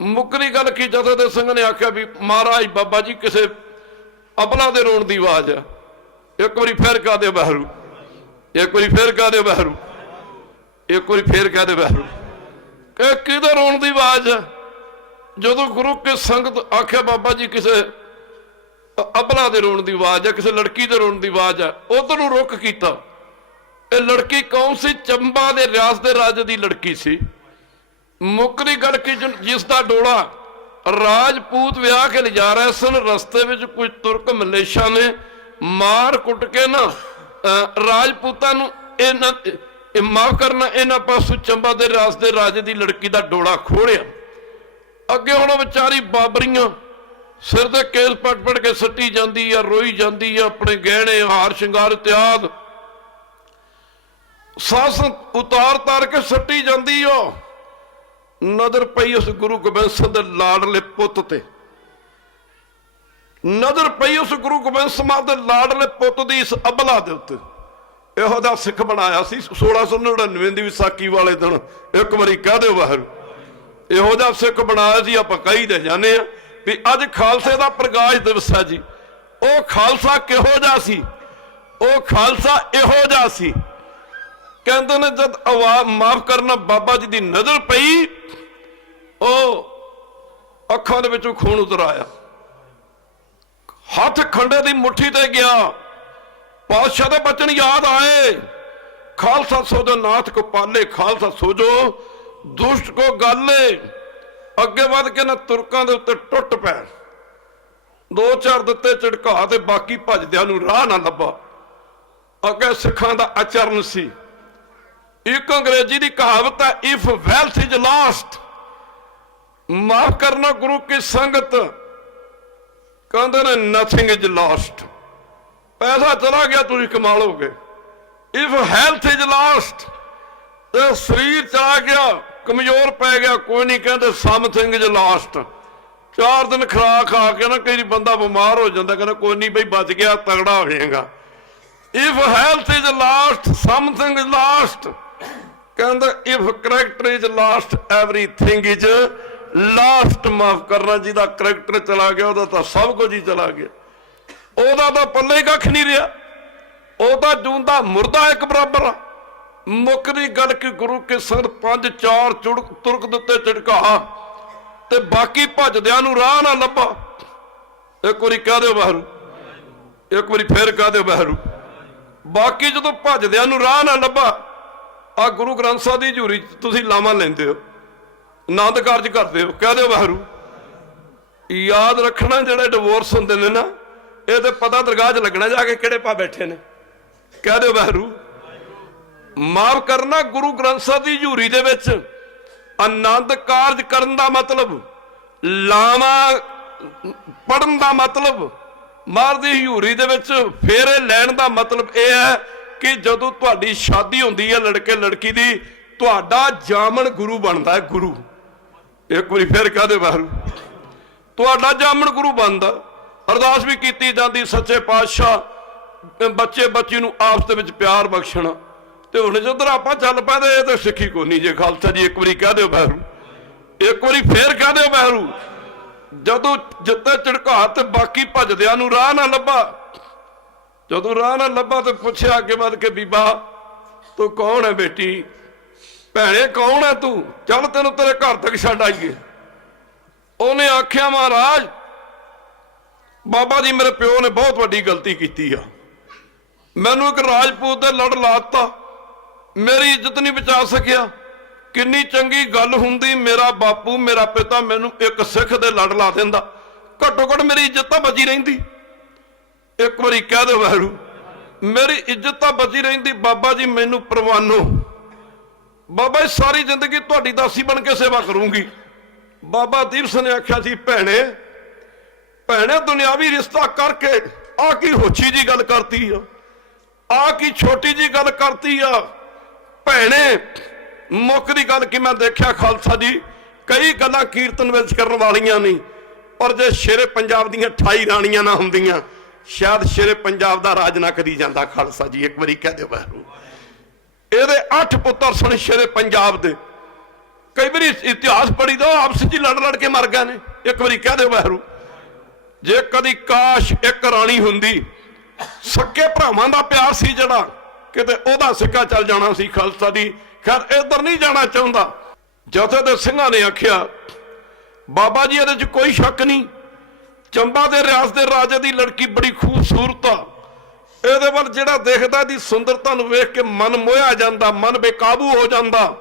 मुकरी गल की जथे दे सिंह ने आख्या भी महाराज बाबा जी किसे अबला दे रोण दी आवाज है। एक बारी फिर कह दे वाहिगुरू, एक बारी फिर कह दे वाहिगुरू, एक बारी फिर कह दे वाहिगुरू। किहदे रोण दी आवाज है? जदों गुरु के संगत आख्या बाबा जी किसे अबला दे रोण दी आवाज है, किसे लड़की दे रोण दी आवाज है, उधर नूं रुख कीता। ये लड़की कौन सी? चंबा दे रियासत दे राजे दी लड़की सी। मुकरी गल की जिसका डोला राजपूत विआह के लिजा रहे सन, रस्ते में कुछ तुर्क मलेशिया ने मार कुट के ना राजपूतां नूं माफ करना इन्हां पासों चंबा दे रियासत दे राजे दी लड़की दा डोला खोलिया। अगे हुण बेचारी बाबरियां सिर ते केल पट पट के सट्टी जांदी आ, रोई जांदी आ, अपने गहने हार शिंगार इत्याद सास उतार तार के सट्टी जांदी आ। नजर पई उस गुरु गोबिंद सिंह दे लाडले पुत ते, नजर पई उस गुरु गोबिंद सिंह दे लाडले पुत दी इस अबला दे उत्ते। इहो दा सिख बनाया सी 1699 दी विसाखी वाले दिन। एक बारी कह दो वाहिगुरू। इहो दा सिख बनाया सी, आपां कही दे जाने आ भी अज खालसे दा प्रकाश दिवस है जी। ओ खालसा किहो जा सी? ओ खालसा इहो जा सी। कहते ने जब आवाज माफ करना बाबा जी की नजर पई, अखां दे विचों खून उतर आया, हथ खंडे की मुट्ठी ते गया। पातशाह दे बचन याद आए, खालसा सोजो नाथ को पाले, खालसा सोजो दुष्ट को गाले। अगे वध के ना तुरकां दे उत्ते टुट पै, 2-4 दिते झिड़का ते बाकी भजदियां नूं राह ना लभा। अगे सिखां दा आचरण सी। एक अंग्रेजी की कहावत है, इफ वेल्थ इज लॉस्ट, माफ करना गुरु की संगत कहते ने नथिंग इज लॉस्ट। पैसा चला गया तुम कमा लोगे। इफ हेल्थ इज लॉस्ट, तो शरीर चला गया कमजोर पै गया, कोई नहीं कहते समथिंग इज लॉस्ट। 4 दिन खुराक खा के ना कई बंदा बीमार हो जाता, कहना कोई नहीं भाई बच गया, तगड़ा हो जाएगा। If health is lost, something is lost. कहता if character is lost, everything is lost. माफ करना जिहदा करैक्टर चला गया उहदा तां सब कुछ ही चला गया, उहदा तां पल्ले कख नहीं रहा, उहदा जूंदा मुर्दा एक बराबर आ। मुकरी गल कि गुरु के संग 5-4 तुरक दिते झिड़का ते बाकी भजदियां नूं राह ना लभा। एक बारी कह दो वाहिगुरू, एक बारी फिर कह दो वाहिगुरू। ਬਾਕੀ ਜਦੋਂ ਭੱਜਦਿਆਂ ਨੂੰ ਰਾਹ ਨਾ ਲੱਭਾ, ਆ ਗੁਰੂ ਗ੍ਰੰਥ ਸਾਹਿਬ ਦੀ ਹਜ਼ੂਰੀ ਤੁਸੀਂ ਲਾਵਾਂ ਲੈਂਦੇ ਹੋ, ਆਨੰਦ ਕਾਰਜ ਕਰਦੇ ਹੋ, ਕਹਿ ਦਿਓ ਵਾਹਿਗੁਰੂ। ਯਾਦ ਰੱਖਣਾ ਜਿਹੜੇ ਡਿਵੋਰਸ ਹੁੰਦੇ ਨੇ ਨਾ, ਇਹ ਤੇ ਪਤਾ ਦਰਗਾਹ 'ਚ ਲੱਗਣਾ ਜਾ ਕੇ ਕਿਹੜੇ ਪਾ ਬੈਠੇ ਨੇ, ਕਹਿ ਦਿਓ ਵਾਹਿਗੁਰੂ। ਮਾਫ ਕਰਨਾ, ਗੁਰੂ ਗ੍ਰੰਥ ਸਾਹਿਬ ਦੀ ਹਜ਼ੂਰੀ ਦੇ ਵਿੱਚ ਆਨੰਦ ਕਾਰਜ ਕਰਨ ਦਾ ਮਤਲਬ, ਲਾਵਾਂ ਪੜਨ ਦਾ ਮਤਲਬ, ਮਹਾਰਾਜ ਦੀ ਹਜ਼ੂਰੀ ਦੇ ਵਿੱਚ ਫੇਰੇ ਲੈਣ ਦਾ ਮਤਲਬ ਇਹ ਹੈ ਕਿ ਜਦੋਂ ਤੁਹਾਡੀ ਸ਼ਾਦੀ ਹੁੰਦੀ ਹੈ ਲੜਕੇ ਲੜਕੀ ਦੀ, ਤੁਹਾਡਾ ਜਾਮਣ ਗੁਰੂ ਬਣਦਾ ਹੈ। ਗੁਰੂ, ਇੱਕ ਵਾਰੀ ਫੇਰ ਕਹਿ ਦਿਓ ਵਾਹਿਗੁਰੂ, ਤੁਹਾਡਾ ਜਾਮਣ ਗੁਰੂ ਬਣਦਾ। ਅਰਦਾਸ ਵੀ ਕੀਤੀ ਜਾਂਦੀ, ਸੱਚੇ ਪਾਤਸ਼ਾਹ ਬੱਚੇ ਬੱਚੀ ਨੂੰ ਆਪਸ ਦੇ ਵਿੱਚ ਪਿਆਰ ਬਖਸ਼ਣਾ। ਤੇ ਹੁਣ ਜਦੋਂ ਆਪਾਂ ਚੱਲ ਪਏ ਇਹ ਤਾਂ ਸਿੱਖੀ ਕੋਈ ਨਹੀਂ ਜੇ ਖਾਲਸਾ ਜੀ। ਇੱਕ ਵਾਰੀ ਕਹਿ ਦਿਓ ਵਾਹਿਗੁਰੂ, ਇੱਕ ਵਾਰੀ ਫੇਰ ਕਹਿ ਦਿਓ ਵਾਹਿਗੁਰੂ। ਜਦੋਂ ਜਿੱਤੇ ਝੜਕਾ ਤੇ ਬਾਕੀ ਭੱਜਦਿਆਂ ਨੂੰ ਰਾਹ ਨਾ ਲੱਭਾ, ਜਦੋਂ ਰਾਹ ਨਾ ਲੱਭਾ ਤੇ ਪੁੱਛਿਆ ਅੱਗੇ ਵੱਧ ਕੇ, ਬੀਬਾ ਤੂੰ ਕੌਣ ਹੈ ਬੇਟੀ, ਭੈਣੇ ਕੌਣ ਹੈ ਤੂੰ, ਚੱਲ ਤੈਨੂੰ ਤੇਰੇ ਘਰ ਤੱਕ ਛੱਡ ਆਈਏ। ਉਹਨੇ ਆਖਿਆ, ਮਹਾਰਾਜ ਬਾਬਾ ਜੀ ਮੇਰੇ ਪਿਓ ਨੇ ਬਹੁਤ ਵੱਡੀ ਗਲਤੀ ਕੀਤੀ ਆ, ਮੈਨੂੰ ਇੱਕ ਰਾਜਪੂਤ ਦੇ ਲੜ ਲਾਤਾ, ਮੇਰੀ ਇੱਜ਼ਤ ਨਹੀਂ ਬਚਾ ਸਕਿਆ। ਕਿੰਨੀ ਚੰਗੀ ਗੱਲ ਹੁੰਦੀ, ਮੇਰਾ ਬਾਪੂ ਮੇਰਾ ਪਿਤਾ ਮੈਨੂੰ ਇੱਕ ਸਿੱਖ ਦੇ ਲੜ ਲਾ ਦਿੰਦਾ, ਘੱਟੋ ਘੱਟ ਮੇਰੀ ਇੱਜ਼ਤ ਤਾਂ ਬਚੀ ਰਹਿੰਦੀ। ਇੱਕ ਵਾਰੀ ਕਹਿ ਦਿਓ ਵਾਹਿਗੁਰੂ, ਮੇਰੀ ਇੱਜ਼ਤ ਤਾਂ ਬਚੀ ਰਹਿੰਦੀ। ਬਾਬਾ ਜੀ ਮੈਨੂੰ ਪ੍ਰਵਾਨੋ, ਬਾਬਾ ਜੀ ਸਾਰੀ ਜ਼ਿੰਦਗੀ ਤੁਹਾਡੀ ਦਾਸੀ ਬਣ ਕੇ ਸੇਵਾ ਕਰੂੰਗੀ। ਬਾਬਾ ਦੀਪ ਸਿੰਘ ਨੇ ਆਖਿਆ ਸੀ, ਭੈਣੇ ਭੈਣੇ ਦੁਨਿਆਵੀ ਰਿਸ਼ਤਾ ਕਰਕੇ ਆ ਕੀ ਹੋਛੀ ਜੀ ਗੱਲ ਕਰਤੀ ਆ, ਆ ਕੀ ਛੋਟੀ ਜੀ ਗੱਲ ਕਰਤੀ ਆ। ਭੈਣੇ ਮੁੱਖ ਦੀ ਗੱਲ ਕਿ ਮੈਂ ਦੇਖਿਆ ਖਾਲਸਾ ਜੀ, ਕਈ ਗੱਲਾਂ ਕੀਰਤਨ ਵਿੱਚ ਕਰਨ ਵਾਲੀਆਂ ਨਹੀਂ, ਪਰ ਜੇ ਸ਼ੇਰੇ ਪੰਜਾਬ ਦੀਆਂ 28 ਰਾਣੀਆਂ ਨਾ ਹੁੰਦੀਆਂ, ਸ਼ਾਇਦ ਸ਼ੇਰੇ ਪੰਜਾਬ ਦਾ ਰਾਜ ਨਾ ਕਰੀ ਜਾਂਦਾ। ਖਾਲਸਾ ਜੀ ਇੱਕ ਵਾਰੀ ਕਹਿ ਦਿਓ ਵਾਹਿਗੁਰੂ। ਇਹਦੇ 8 ਪੁੱਤਰ ਸਨ ਸ਼ੇਰੇ ਪੰਜਾਬ ਦੇ। ਕਈ ਵਾਰੀ ਇਤਿਹਾਸ ਪੜ੍ਹੀ ਦਾ, ਆਪਸ ਵਿੱਚ ਲੜ ਲੜ ਕੇ ਮਰ ਗਏ ਨੇ। ਇੱਕ ਵਾਰੀ ਕਹਿ ਦਿਓ ਵਾਹਿਗੁਰੂ। ਜੇ ਕਦੀ ਕਾਸ਼ ਇੱਕ ਰਾਣੀ ਹੁੰਦੀ, ਸੱਕੇ ਭਰਾਵਾਂ ਦਾ ਪਿਆਰ ਸੀ ਜਿਹੜਾ, ਕਿਤੇ ਉਹਦਾ ਸਿੱਕਾ ਚੱਲ ਜਾਣਾ ਸੀ। ਖਾਲਸਾ ਜੀ ਖੈਰ ਇੱਧਰ ਨਹੀਂ ਜਾਣਾ ਚਾਹੁੰਦਾ। ਜਥੇ ਦੇ ਸਿੰਘਾਂ ਨੇ ਆਖਿਆ, ਬਾਬਾ ਜੀ ਇਹਦੇ 'ਚ ਕੋਈ ਸ਼ੱਕ ਨਹੀਂ, ਚੰਬਾ ਦੇ ਰਿਆਸਤ ਦੇ ਰਾਜੇ ਦੀ ਲੜਕੀ ਬੜੀ ਖੂਬਸੂਰਤ ਆ, ਇਹਦੇ ਵੱਲ ਜਿਹੜਾ ਦੇਖਦਾ ਦੀ ਸੁੰਦਰਤਾ ਨੂੰ ਵੇਖ ਕੇ ਮਨ ਮੋਹਿਆ ਜਾਂਦਾ, ਮਨ ਬੇਕਾਬੂ ਹੋ ਜਾਂਦਾ।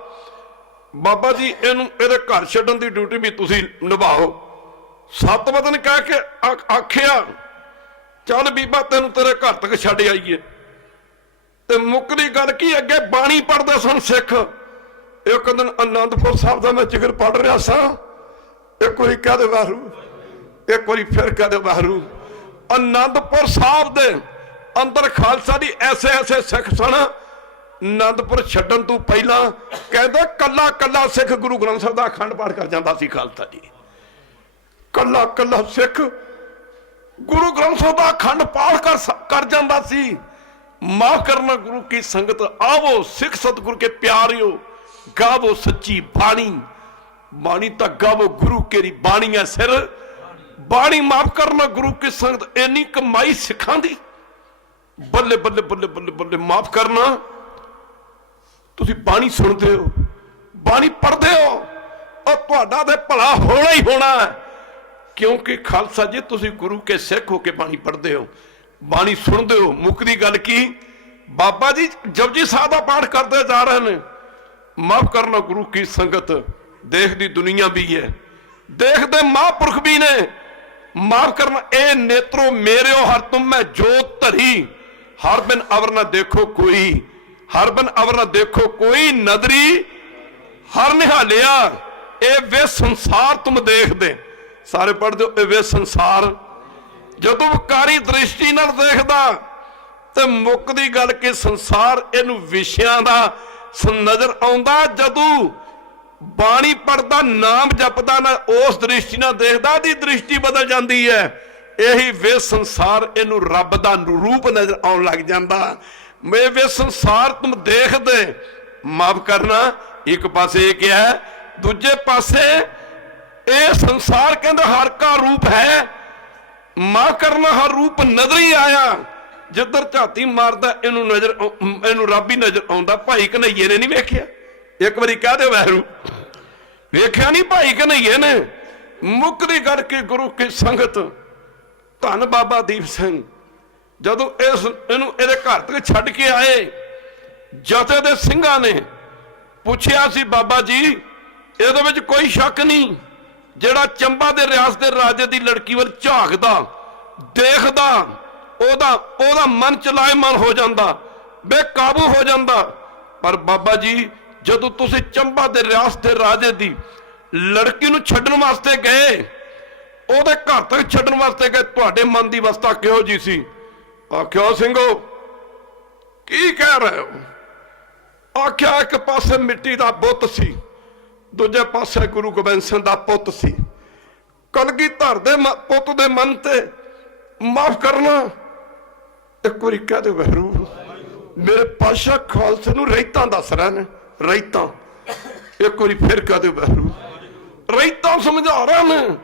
ਬਾਬਾ ਜੀ ਇਹਨੂੰ ਇਹਦੇ ਘਰ ਛੱਡਣ ਦੀ ਡਿਊਟੀ ਵੀ ਤੁਸੀਂ ਨਿਭਾਓ। 7 ਵਚਨ ਕਹਿ ਕੇ ਆਖਿਆ, ਚੱਲ ਬੀਬਾ ਤੈਨੂੰ ਤੇਰੇ ਘਰ ਤੱਕ ਛੱਡ ਆਈਏ। ਤੇ ਮੁੱਕਦੀ ਗੱਲ ਕੀ, ਅੱਗੇ ਬਾਣੀ ਪੜ੍ਹਦੇ ਸਨ ਸਿੱਖ। ਇੱਕ ਦਿਨ ਅਨੰਦਪੁਰ ਸਾਹਿਬ ਦਾ ਮੈਂ ਜ਼ਿਕਰ ਪੜ੍ਹ ਰਿਹਾ ਸਾਂ। ਇੱਕ ਵਾਰੀ ਕਹਿ ਦਿਓ ਵਾਹਿਗੁਰੂ, ਇੱਕ ਵਾਰੀ ਫਿਰ ਕਹਿ ਦਿਓ ਵਾਹਿਗੁਰੂ। ਅਨੰਦਪੁਰ ਸਾਹਿਬ ਦੇ ਅੰਦਰ ਖਾਲਸਾ ਦੀ ਐਸੇ ਐਸੇ ਸਿੱਖ ਸਨ, ਅਨੰਦਪੁਰ ਛੱਡਣ ਤੋਂ ਪਹਿਲਾਂ ਕਹਿੰਦੇ ਕੱਲਾ ਕੱਲਾ ਸਿੱਖ ਗੁਰੂ ਗ੍ਰੰਥ ਸਾਹਿਬ ਦਾ ਅਖੰਡ ਪਾਠ ਕਰ ਜਾਂਦਾ ਸੀ। ਖਾਲਸਾ ਜੀ ਕੱਲਾ ਕੱਲਾ ਸਿੱਖ ਗੁਰੂ ਗ੍ਰੰਥ ਸਾਹਿਬ ਦਾ ਅਖੰਡ ਪਾਠ ਕਰ ਜਾਂਦਾ ਸੀ। ਮਾਫ ਕਰਨਾ ਗੁਰੂ ਕੀ ਸੰਗਤ, ਆਵੋ ਸਿੱਖ ਸਤਿਗੁਰ ਕੇ ਪਿਆਰਿਓ, ਗਾਵੋ ਸੱਚੀ ਬਾਣੀ, ਬਾਣੀ ਤਾਂ ਗਾਵੋ ਗੁਰੂ केरी ਬਾਣੀ ਹੈ ਸਿਰ ਬਾਣੀ। ਮਾਫ ਕਰਨਾ ਗੁਰੂ ਕੀ ਸੰਗਤ, ਇੰਨੀ ਕਮਾਈ ਸਿੱਖਾਂ ਦੀ, ਬੱਲੇ ਬੱਲੇ ਬੱਲੇ ਬੱਲੇ ਬੱਲੇ। ਮਾਫ ਕਰਨਾ ਤੁਸੀਂ ਬਾਣੀ ਸੁਣਦੇ ਹੋ, ਬਾਣੀ ਪੜ੍ਹਦੇ ਹੋ, ਉਹ ਤੁਹਾਡਾ ਤੇ ਭਲਾ ਹੋਣਾ ਹੀ ਹੋਣਾ ਹੈ। ਕਿਉਂਕਿ ਖਾਲਸਾ ਜੀ ਤੁਸੀਂ ਗੁਰੂ ਕੇ ਸਿੱਖ ਹੋ ਕੇ ਬਾਣੀ ਪੜ੍ਹਦੇ ਹੋ, ਬਾਣੀ ਸੁਣਦੇ ਹੋ। ਮੁੱਕਦੀ ਗੱਲ ਕੀ, ਬਾਬਾ ਜੀ ਜਪਜੀ ਸਾਹਿਬ ਦਾ ਪਾਠ ਕਰਦੇ ਜਾ ਰਹੇ ਨੇ। ਮਾਫ ਕਰਨਾ ਗੁਰੂ ਕੀ ਸੰਗਤ, ਦੇਖਦੀ ਦੁਨੀਆ ਵੀ ਹੈ, ਦੇਖਦੇ ਮਹਾਂਪੁਰਖ ਵੀ ਨੇ। ਮਾਫ ਕਰਨਾ, ਇਹ ਨੇਤਰੋ ਮੇਰਿਓ ਹਰ ਤੁਮ ਮੈਂ ਜੋਤ ਧਰੀ, ਹਰ ਬਿਨ ਅਵਰ ਨਾ ਦੇਖੋ ਕੋਈ, ਹਰ ਬਿਨ ਅਵਰ ਨਾ ਦੇਖੋ ਕੋਈ, ਨਦਰੀ ਹਰ ਨਿਹਾਲਿਆ, ਇਹ ਵੇ ਸੰਸਾਰ ਤੁਮ ਦੇਖਦੇ। ਸਾਰੇ ਪੜ੍ਹ ਦਿਓ, ਇਹ ਵੇ ਸੰਸਾਰ। ਜਦੋਂ ਵਕਾਰੀ ਦ੍ਰਿਸ਼ਟੀ ਨਾਲ ਦੇਖਦਾ ਤੇ ਮੁੱਕਦੀ ਗੱਲ ਕਿ ਸੰਸਾਰ ਇਹਨੂੰ ਵਿਸ਼ਿਆਂ ਦਾ ਨਜ਼ਰ ਆਉਂਦਾ। ਜਦੋਂ ਬਾਣੀ ਪੜਦਾ, ਨਾਮ ਜਪਦਾ ਨਾ, ਉਸ ਦ੍ਰਿਸ਼ਟੀ ਨਾਲ ਦੇਖਦਾ, ਦੀ ਦ੍ਰਿਸ਼ਟੀ ਬਦਲ ਜਾਂਦੀ ਹੈ। ਇਹੀ ਵੇ ਸੰਸਾਰ, ਇਹਨੂੰ ਰੱਬ ਦਾ ਰੂਪ ਨਜ਼ਰ ਆਉਣ ਲੱਗ ਜਾਂਦਾ। ਮੈਂ ਵੇ ਸੰਸਾਰ ਤੁਮ ਦੇਖਦੇ। ਮਾਫ ਕਰਨਾ, ਇੱਕ ਪਾਸੇ ਇਹ ਕਿਹਾ, ਦੂਜੇ ਪਾਸੇ ਇਹ ਸੰਸਾਰ ਕਹਿੰਦਾ ਹਰ ਕਾ ਰੂਪ ਹੈ। ਮਾਫ ਕਰਨਾ, ਹਰ ਰੂਪ ਨਜ਼ਰ ਹੀ ਆਇਆ। ਜਿੱਧਰ ਝਾਤੀ ਮਾਰਦਾ ਇਹਨੂੰ ਨਜ਼ਰ, ਇਹਨੂੰ ਰੱਬ ਹੀ ਨਜ਼ਰ ਆਉਂਦਾ। ਭਾਈ ਕਨਈਏ ਨੇ ਨਹੀਂ ਵੇਖਿਆ? ਇੱਕ ਵਾਰੀ ਕਹਿ ਦਿਓ ਵਾਹਿਗੁਰੂ। ਵੇਖਿਆ ਨਹੀਂ ਭਾਈ ਕਨਈਏ ਨੇ? ਮੁੱਕਦੀ ਗੱਲ ਕਿ ਗੁਰੂ ਕੀ ਸੰਗਤ, ਧੰਨ ਬਾਬਾ ਦੀਪ ਸਿੰਘ ਜਦੋਂ ਇਹਨੂੰ ਇਹਦੇ ਘਰ ਤੱਕ ਛੱਡ ਕੇ ਆਏ, ਜਥੇ ਦੇ ਸਿੰਘਾਂ ਨੇ ਪੁੱਛਿਆ ਸੀ, ਬਾਬਾ ਜੀ ਇਹਦੇ ਵਿੱਚ ਕੋਈ ਸ਼ੱਕ ਨਹੀਂ, ਜਿਹੜਾ ਚੰਬਾ ਦੇ ਰਿਆਸਤ ਦੇ ਰਾਜੇ ਦੀ ਲੜਕੀ ਵੱਲ ਝਾਕਦਾ ਦੇਖਦਾ ਉਹਦਾ ਮਨ ਚਲਾਇਮਾਨ ਹੋ ਜਾਂਦਾ, ਬੇਕਾਬੂ ਹੋ ਜਾਂਦਾ। ਪਰ ਬਾਬਾ ਜੀ ਜਦੋਂ ਤੁਸੀਂ ਚੰਬਾ ਦੇ ਰਿਆਸਤ ਦੇ ਰਾਜੇ ਦੀ ਲੜਕੀ ਨੂੰ ਛੱਡਣ ਵਾਸਤੇ ਗਏ, ਉਹਦੇ ਘਰ ਤੱਕ ਛੱਡਣ ਵਾਸਤੇ ਗਏ, ਤੁਹਾਡੇ ਮਨ ਦੀ ਅਵਸਥਾ ਕਿਹੋ ਜੀ ਸੀ? ਆਖਿਆ ਸਿੰਘੋ ਕੀ ਕਹਿ ਰਹੇ ਹੋ? ਆਖਿਆ ਇੱਕ ਪਾਸੇ ਮਿੱਟੀ ਦਾ ਬੁੱਤ ਸੀ, ਦੂਜੇ ਪਾਸੇ ਗੁਰੂ ਗੋਬਿੰਦ ਸਿੰਘ ਦਾ ਪੁੱਤ ਸੀ। ਕਲਗੀਧਰ ਦੇ ਪੁੱਤ ਦੇ ਮਨ ਤੇ ਮਾਫ ਕਰਨਾ, ਇੱਕ ਵਾਰੀ ਕਹਿ ਦੇ ਵਹਿਰੂ ਮੇਰੇ ਪਾਸ਼ਾ ਖਾਲਸੇ ਨੂੰ ਰਹਿਤਾਂ ਦੱਸ ਰਹੇ ਨੇ, ਰਹਿਤਾਂ। ਇੱਕ ਵਾਰੀ ਫਿਰ ਕਹਿ ਦੇ ਵਹਿਰੂ ਰਹਿਤਾਂ ਸਮਝਾ ਰਹੇ ਨੇ।